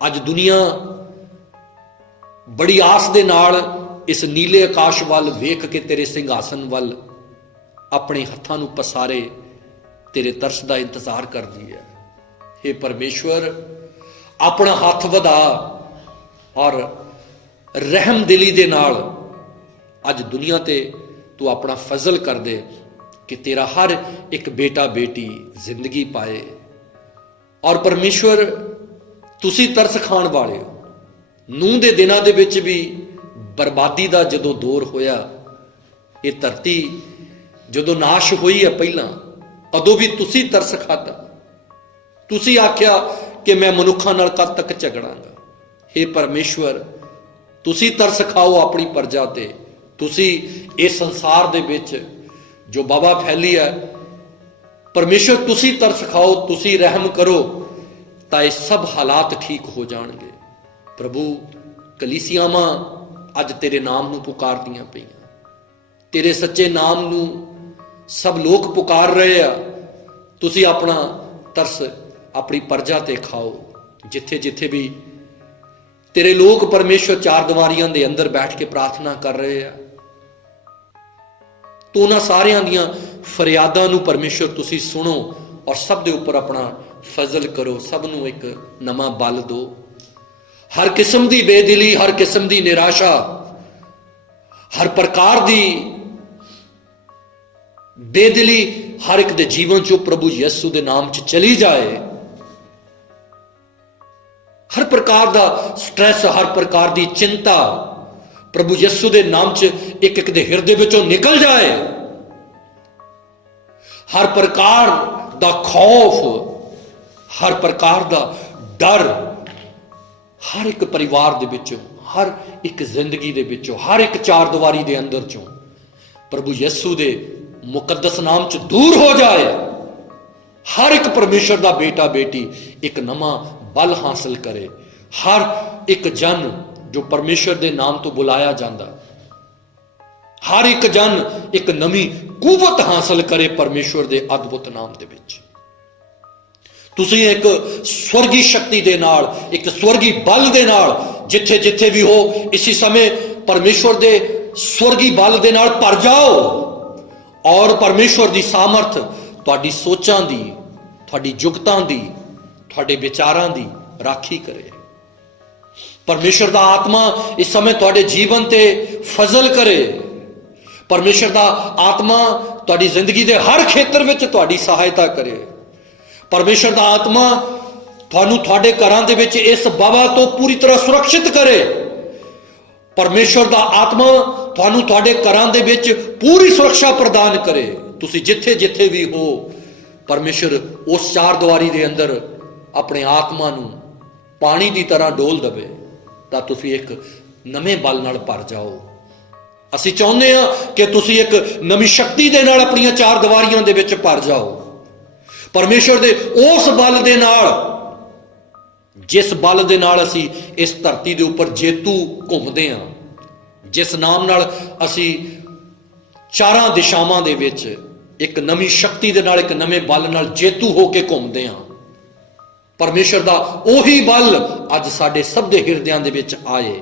ਅੱਜ ਦੁਨੀਆ ਬੜੀ ਆਸ ਦੇ ਨਾਲ ਇਸ ਨੀਲੇ ਆਕਾਸ਼ ਵੱਲ ਵੇਖ ਕੇ ਤੇਰੇ ਸਿੰਘਾਸਨ ਵੱਲ ਆਪਣੇ ਹੱਥਾਂ ਨੂੰ ਪਸਾਰੇ ਤੇਰੇ ਤਰਸ ਦਾ ਇੰਤਜ਼ਾਰ ਕਰਦੀ ਹੈ। ਹੇ ਪਰਮੇਸ਼ਵਰ, ਆਪਣਾ ਹੱਥ ਵਧਾ ਔਰ ਰਹਿਮ ਦਿਲੀ ਦੇ ਨਾਲ ਅੱਜ ਦੁਨੀਆ ਤੇ ਤੂੰ ਆਪਣਾ ਫਜ਼ਲ ਕਰ ਦੇ ਕਿ ਤੇਰਾ ਹਰ ਇੱਕ ਬੇਟਾ ਬੇਟੀ ਜ਼ਿੰਦਗੀ ਪਾਏ। ਔਰ ਪਰਮੇਸ਼ਵਰ, ਤੁਸੀਂ ਤਰਸ ਖਾਣ ਵਾਲੇ ਹੋ। ਨੂਹ ਦੇ ਦਿਨਾਂ ਦੇ ਵਿੱਚ ਵੀ ਬਰਬਾਦੀ ਦਾ ਜਦੋਂ ਦੌਰ ਹੋਇਆ, ਇਹ ਧਰਤੀ ਜਦੋਂ ਨਾਸ਼ ਹੋਈ ਹੈ ਪਹਿਲਾਂ, ਉਦੋਂ ਵੀ ਤੁਸੀਂ ਤਰਸ ਖਾਧਾ। ਤੁਸੀਂ ਆਖਿਆ ਕਿ ਮੈਂ ਮਨੁੱਖਾਂ ਨਾਲ ਕਦ ਤੱਕ ਝਗੜਾਂਗਾ। ਹੇ ਪਰਮੇਸ਼ਵਰ, ਤੁਸੀਂ ਤਰਸ ਖਾਓ ਆਪਣੀ ਪ੍ਰਜਾ ਤੇ। ਤੁਸੀਂ ਇਸ ਸੰਸਾਰ ਦੇ ਵਿੱਚ ਜੋ ਵਬਾ ਫੈਲੀ ਹੈ, ਪਰਮੇਸ਼ਵਰ ਤੁਸੀਂ ਤਰਸ ਖਾਓ, ਤੁਸੀਂ ਰਹਿਮ ਕਰੋ, ਤਾਂ ਇਹ ਸਭ ਹਾਲਾਤ ਠੀਕ ਹੋ ਜਾਣਗੇ। ਪ੍ਰਭੂ, ਕਲੀਸਿਆਵਾਂ ਅੱਜ ਤੇਰੇ ਨਾਮ ਨੂੰ ਪੁਕਾਰਦੀਆਂ ਪਈਆਂ, ਤੇਰੇ ਸੱਚੇ ਨਾਮ ਨੂੰ ਸਭ ਲੋਕ ਪੁਕਾਰ ਰਹੇ ਆ। ਤੁਸੀਂ ਆਪਣਾ ਤਰਸ ਆਪਣੀ ਪ੍ਰਜਾ ਤੇ ਖਾਓ। ਜਿੱਥੇ ਜਿੱਥੇ ਵੀ ਤੇਰੇ ਲੋਕ ਪਰਮੇਸ਼ਵਰ ਚਾਰ ਦੀਵਾਰੀਆਂ ਦੇ ਅੰਦਰ ਬੈਠ ਕੇ ਪ੍ਰਾਰਥਨਾ ਕਰ ਰਹੇ ਆ, ਤੂੰ ਉਹਨਾਂ ਸਾਰਿਆਂ ਦੀਆਂ ਫਰਿਆਦਾਂ ਨੂੰ ਪਰਮੇਸ਼ਵਰ ਤੁਸੀਂ ਸੁਣੋ ਔਰ ਸਭ ਦੇ ਉੱਪਰ ਆਪਣਾ ਫਜ਼ਲ ਕਰੋ। ਸਭ ਨੂੰ ਇੱਕ ਨਵਾਂ ਬਲ ਦਿਓ। ਹਰ ਕਿਸਮ ਦੀ ਬੇਦਿਲੀ, ਹਰ ਕਿਸਮ ਦੀ ਨਿਰਾਸ਼ਾ, ਹਰ ਪ੍ਰਕਾਰ ਦੀ ਬੇਦਿਲੀ ਹਰ ਇੱਕ ਦੇ ਜੀਵਨ ਚੋਂ ਪ੍ਰਭੂ ਯਿਸੂ ਦੇ ਨਾਮ 'ਚ ਚਲੀ ਜਾਏ। ਹਰ ਪ੍ਰਕਾਰ ਦਾ ਸਟ੍ਰੈਸ, ਹਰ ਪ੍ਰਕਾਰ ਦੀ ਚਿੰਤਾ ਪ੍ਰਭੂ ਯਿਸੂ ਦੇ ਨਾਮ 'ਚ ਇੱਕ ਇੱਕ ਦੇ ਹਿਰਦੇ ਵਿੱਚੋਂ ਨਿਕਲ ਜਾਏ। ਹਰ ਪ੍ਰਕਾਰ ਦਾ ਖੌਫ, ਹਰ ਪ੍ਰਕਾਰ ਦਾ ਡਰ ਹਰ ਇੱਕ ਪਰਿਵਾਰ ਦੇ ਵਿੱਚੋਂ, ਹਰ ਇੱਕ ਜ਼ਿੰਦਗੀ ਦੇ ਵਿੱਚੋਂ, ਹਰ ਇੱਕ ਚਾਰ ਦੀਵਾਰੀ ਦੇ ਅੰਦਰ ਚੋਂ ਪ੍ਰਭੂ ਯਿਸੂ ਦੇ ਮੁਕੱਦਸ ਨਾਮ 'ਚ ਦੂਰ ਹੋ ਜਾਏ। ਹਰ ਇੱਕ ਪਰਮੇਸ਼ਰ ਦਾ ਬੇਟਾ ਬੇਟੀ ਇੱਕ ਨਵਾਂ ਬਲ ਹਾਸਲ ਕਰੇ। ਹਰ ਇੱਕ ਜਨ ਜੋ ਪਰਮੇਸ਼ਰ ਦੇ ਨਾਮ ਤੋਂ ਬੁਲਾਇਆ ਜਾਂਦਾ, ਹਰ ਇੱਕ ਜਨ ਇੱਕ ਨਵੀਂ ਕੂਵਤ ਹਾਸਲ ਕਰੇ ਪਰਮੇਸ਼ਰ ਦੇ ਅਦਭੁਤ ਨਾਮ ਦੇ ਵਿੱਚ। ਤੁਸੀਂ ਇੱਕ ਸਵਰਗੀ ਸ਼ਕਤੀ ਦੇ ਨਾਲ, ਇੱਕ ਸਵਰਗੀ ਬਲ ਦੇ ਨਾਲ ਜਿੱਥੇ ਜਿੱਥੇ ਵੀ ਹੋ ਇਸੇ ਸਮੇਂ ਪਰਮੇਸ਼ਰ ਦੇ ਸਵਰਗੀ ਬਲ ਦੇ ਨਾਲ ਭਰ ਜਾਓ ਔਰ ਪਰਮੇਸ਼ਰ ਦੀ ਸਾਮਰਥ ਤੁਹਾਡੀ ਸੋਚਾਂ ਦੀ, ਤੁਹਾਡੀ ਜੁਗਤਾਂ ਦੀ, ਤੁਹਾਡੇ ਵਿਚਾਰਾਂ ਦੀ ਰਾਖੀ ਕਰੇ। ਪਰਮੇਸ਼ਰ ਦਾ ਆਤਮਾ ਇਸ ਸਮੇਂ ਤੁਹਾਡੇ ਜੀਵਨ ਤੇ ਫਜ਼ਲ ਕਰੇ। ਪਰਮੇਸ਼ਰ ਦਾ ਆਤਮਾ ਤੁਹਾਡੀ ਜ਼ਿੰਦਗੀ ਦੇ ਹਰ ਖੇਤਰ ਵਿੱਚ ਤੁਹਾਡੀ ਸਹਾਇਤਾ ਕਰੇ। ਪਰਮੇਸ਼ਰ ਦਾ ਆਤਮਾ ਤੁਹਾਨੂੰ ਤੁਹਾਡੇ ਘਰਾਂ ਦੇ ਵਿੱਚ ਇਸ ਵਬਾ ਤੋਂ ਪੂਰੀ ਤਰ੍ਹਾਂ ਸੁਰੱਖਿਅਤ ਕਰੇ। ਪਰਮੇਸ਼ਰ ਦਾ ਆਤਮਾ ਤੁਹਾਨੂੰ ਤੁਹਾਡੇ ਘਰਾਂ ਦੇ ਵਿੱਚ ਪੂਰੀ ਸੁਰੱਖਿਆ ਪ੍ਰਦਾਨ ਕਰੇ। ਤੁਸੀਂ ਜਿੱਥੇ ਜਿੱਥੇ ਵੀ ਹੋ, ਪਰਮੇਸ਼ਰ ਉਸ ਚਾਰ ਦੀਵਾਰੀ ਦੇ ਅੰਦਰ ਆਪਣੇ ਆਤਮਾ ਨੂੰ ਪਾਣੀ ਦੀ ਤਰ੍ਹਾਂ ਡੋਲ ਦੇਵੇ ਤਾਂ ਤੁਸੀਂ ਇੱਕ ਨਵੇਂ ਬਲ ਨਾਲ ਭਰ ਜਾਓ। ਅਸੀਂ ਚਾਹੁੰਦੇ ਹਾਂ ਕਿ ਤੁਸੀਂ ਇੱਕ ਨਵੀਂ ਸ਼ਕਤੀ ਦੇ ਨਾਲ ਆਪਣੀਆਂ ਚਾਰ ਦੀਵਾਰੀਆਂ ਦੇ ਵਿੱਚ ਭਰ ਜਾਓ। ਪਰਮੇਸ਼ਰ ਦੇ ਉਸ ਬਲ ਦੇ ਨਾਲ, ਜਿਸ ਬਲ ਦੇ ਨਾਲ ਅਸੀਂ ਇਸ ਧਰਤੀ ਦੇ ਉੱਪਰ ਜੇਤੂ ਘੁੰਮਦੇ ਹਾਂ, ਜਿਸ ਨਾਮ ਨਾਲ ਅਸੀਂ ਚਾਰਾਂ ਦਿਸ਼ਾਵਾਂ ਦੇ ਵਿੱਚ ਇੱਕ ਨਵੀਂ ਸ਼ਕਤੀ ਦੇ ਨਾਲ, ਇੱਕ ਨਵੇਂ ਬਲ ਨਾਲ ਜੇਤੂ ਹੋ ਕੇ ਘੁੰਮਦੇ ਹਾਂ। ਪਰਮੇਸ਼ਰ ਦਾ ਉਹੀ ਬਲ ਅੱਜ ਸਾਡੇ ਸਭ ਦੇ ਹਿਰਦਿਆਂ ਦੇ ਵਿੱਚ ਆਏ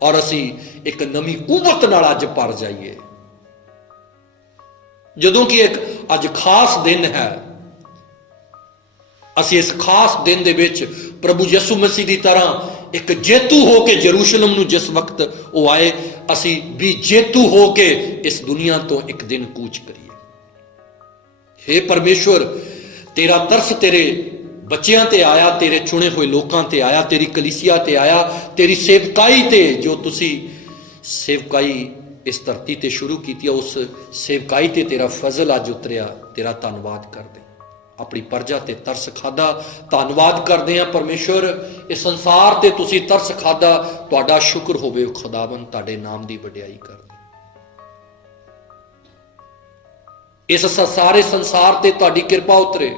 ਔਰ ਅਸੀਂ ਇੱਕ ਨਵੀਂ ਕੂਵਤ ਨਾਲ ਅੱਜ ਭਰ ਜਾਈਏ। ਜਦੋਂ ਕਿ ਇੱਕ ਅੱਜ ਖਾਸ ਦਿਨ ਹੈ, ਅਸੀਂ ਇਸ ਖਾਸ ਦਿਨ ਦੇ ਵਿੱਚ ਪ੍ਰਭੂ ਯਿਸੂ ਮਸੀਹ ਦੀ ਤਰ੍ਹਾਂ ਇੱਕ ਜੇਤੂ ਹੋ ਕੇ ਯਰੂਸ਼ਲਮ ਨੂੰ ਜਿਸ ਵਕਤ ਉਹ ਆਏ, ਅਸੀਂ ਵੀ ਜੇਤੂ ਹੋ ਕੇ ਇਸ ਦੁਨੀਆ ਤੋਂ ਇੱਕ ਦਿਨ ਕੂਚ ਕਰੀਏ। ਹੇ ਪਰਮੇਸ਼ਵਰ, ਤੇਰਾ ਤਰਸ ਤੇਰੇ ਬੱਚਿਆਂ ਤੇ ਆਇਆ, ਤੇਰੇ ਚੁਣੇ ਹੋਏ ਲੋਕਾਂ ਤੇ ਆਇਆ, ਤੇਰੀ ਕਲੀਸਿਆ ਤੇ ਆਇਆ, ਤੇਰੀ ਸੇਵਕਾਈ ਤੇ, ਜੋ ਤੁਸੀਂ ਸੇਵਕਾਈ ਇਸ ਧਰਤੀ ਤੇ ਸ਼ੁਰੂ ਕੀਤੀ, ਉਸ ਸੇਵਕਾਈ ਤੇ ਤੇਰਾ ਫਜ਼ਲ ਅੱਜ ਉਤਰਿਆ। ਤੇਰਾ ਧੰਨਵਾਦ ਕਰਦੇ, ਆਪਣੀ ਪਰਜਾ ਤੇ ਤਰਸ ਖਾਦਾ, ਧੰਨਵਾਦ ਕਰਦੇ ਹਾਂ ਪਰਮੇਸ਼ਵਰ। ਇਸ ਸੰਸਾਰ ਤੇ ਤੁਸੀਂ ਤਰਸ ਖਾਦਾ, ਤੁਹਾਡਾ ਸ਼ੁਕਰ ਹੋਵੇ ਖੁਦਾਵੰਦ, ਤੁਹਾਡੇ ਨਾਮ ਦੀ ਵਡਿਆਈ ਕਰਦੇ। ਇਸ ਸਾਰੇ ਸੰਸਾਰ ਤੇ ਤੁਹਾਡੀ ਕਿਰਪਾ ਉਤਰੇ,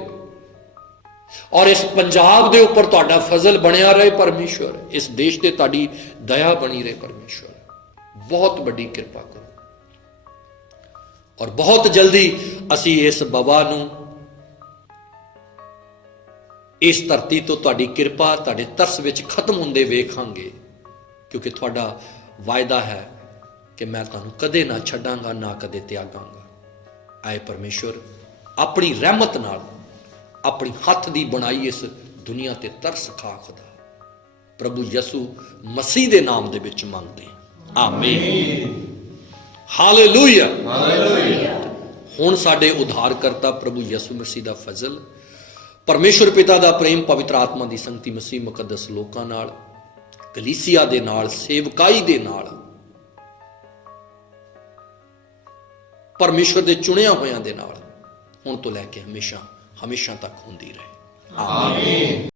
ਔਰ ਇਸ ਪੰਜਾਬ ਦੇ ਉੱਪਰ ਤੁਹਾਡਾ ਫਜ਼ਲ ਬਣਿਆ ਰਹੇ ਪਰਮੇਸ਼ਵਰ। ਇਸ ਦੇਸ਼ ਤੇ ਤੁਹਾਡੀ ਦਇਆ ਬਣੀ ਰਹੇ ਪਰਮੇਸ਼ਵਰ। ਬਹੁਤ ਵੱਡੀ ਕਿਰਪਾ ਕਰੋ, ਔਰ ਬਹੁਤ ਜਲਦੀ ਅਸੀਂ ਇਸ ਵਬਾ ਨੂੰ, ਇਸ ਧਰਤੀ ਤੋਂ ਤੁਹਾਡੀ ਕਿਰਪਾ, ਤੁਹਾਡੇ ਤਰਸ ਵਿੱਚ ਖਤਮ ਹੁੰਦੇ ਵੇਖਾਂਗੇ, ਕਿਉਂਕਿ ਤੁਹਾਡਾ ਵਾਅਦਾ ਹੈ ਕਿ ਮੈਂ ਤੁਹਾਨੂੰ ਕਦੇ ਨਾ ਛੱਡਾਂਗਾ, ਨਾ ਕਦੇ ਤਿਆਗਾਂਗਾ। ਆਏ ਪਰਮੇਸ਼ਵਰ, ਆਪਣੀ ਰਹਿਮਤ ਨਾਲ ਆਪਣੀ ਹੱਥ ਦੀ ਬਣਾਈ ਇਸ ਦੁਨੀਆ ਤੇ ਤਰਸ ਖਾ ਖੁਦਾ। ਪ੍ਰਭੂ ਯਿਸੂ ਮਸੀਹ ਦੇ ਨਾਮ ਦੇ ਵਿੱਚ ਮੰਗਦੇ ਹਾਂ, ਆਮੀਨ, ਹਾਲੇਲੂਇਆ। ਹੁਣ ਸਾਡੇ ਉਧਾਰਕਰਤਾ ਪ੍ਰਭੂ ਯਿਸੂ ਮਸੀਹ ਦਾ ਫਜ਼ਲ, ਪਰਮੇਸ਼ਵਰ ਪਿਤਾ ਦਾ ਪ੍ਰੇਮ, ਪਵਿੱਤਰ ਆਤਮਾ ਦੀ ਸੰਗਤੀ, ਮਸੀਹ ਮੁਕੱਦਸ ਲੋਕਾਂ ਨਾਲ, ਕਲੀਸਿਆ ਦੇ ਨਾਲ, ਸੇਵਕਾਈ ਦੇ ਨਾਲ, ਪਰਮੇਸ਼ਵਰ ਦੇ ਚੁਣਿਆ ਹੋਇਆਂ ਦੇ ਨਾਲ, ਹੁਣ ਤੋਂ ਲੈ ਕੇ ਹਮੇਸ਼ਾ ਹਮੇਸ਼ਾ ਤੱਕ ਹੁੰਦੀ ਰਹੇ, ਆਮੀਨ।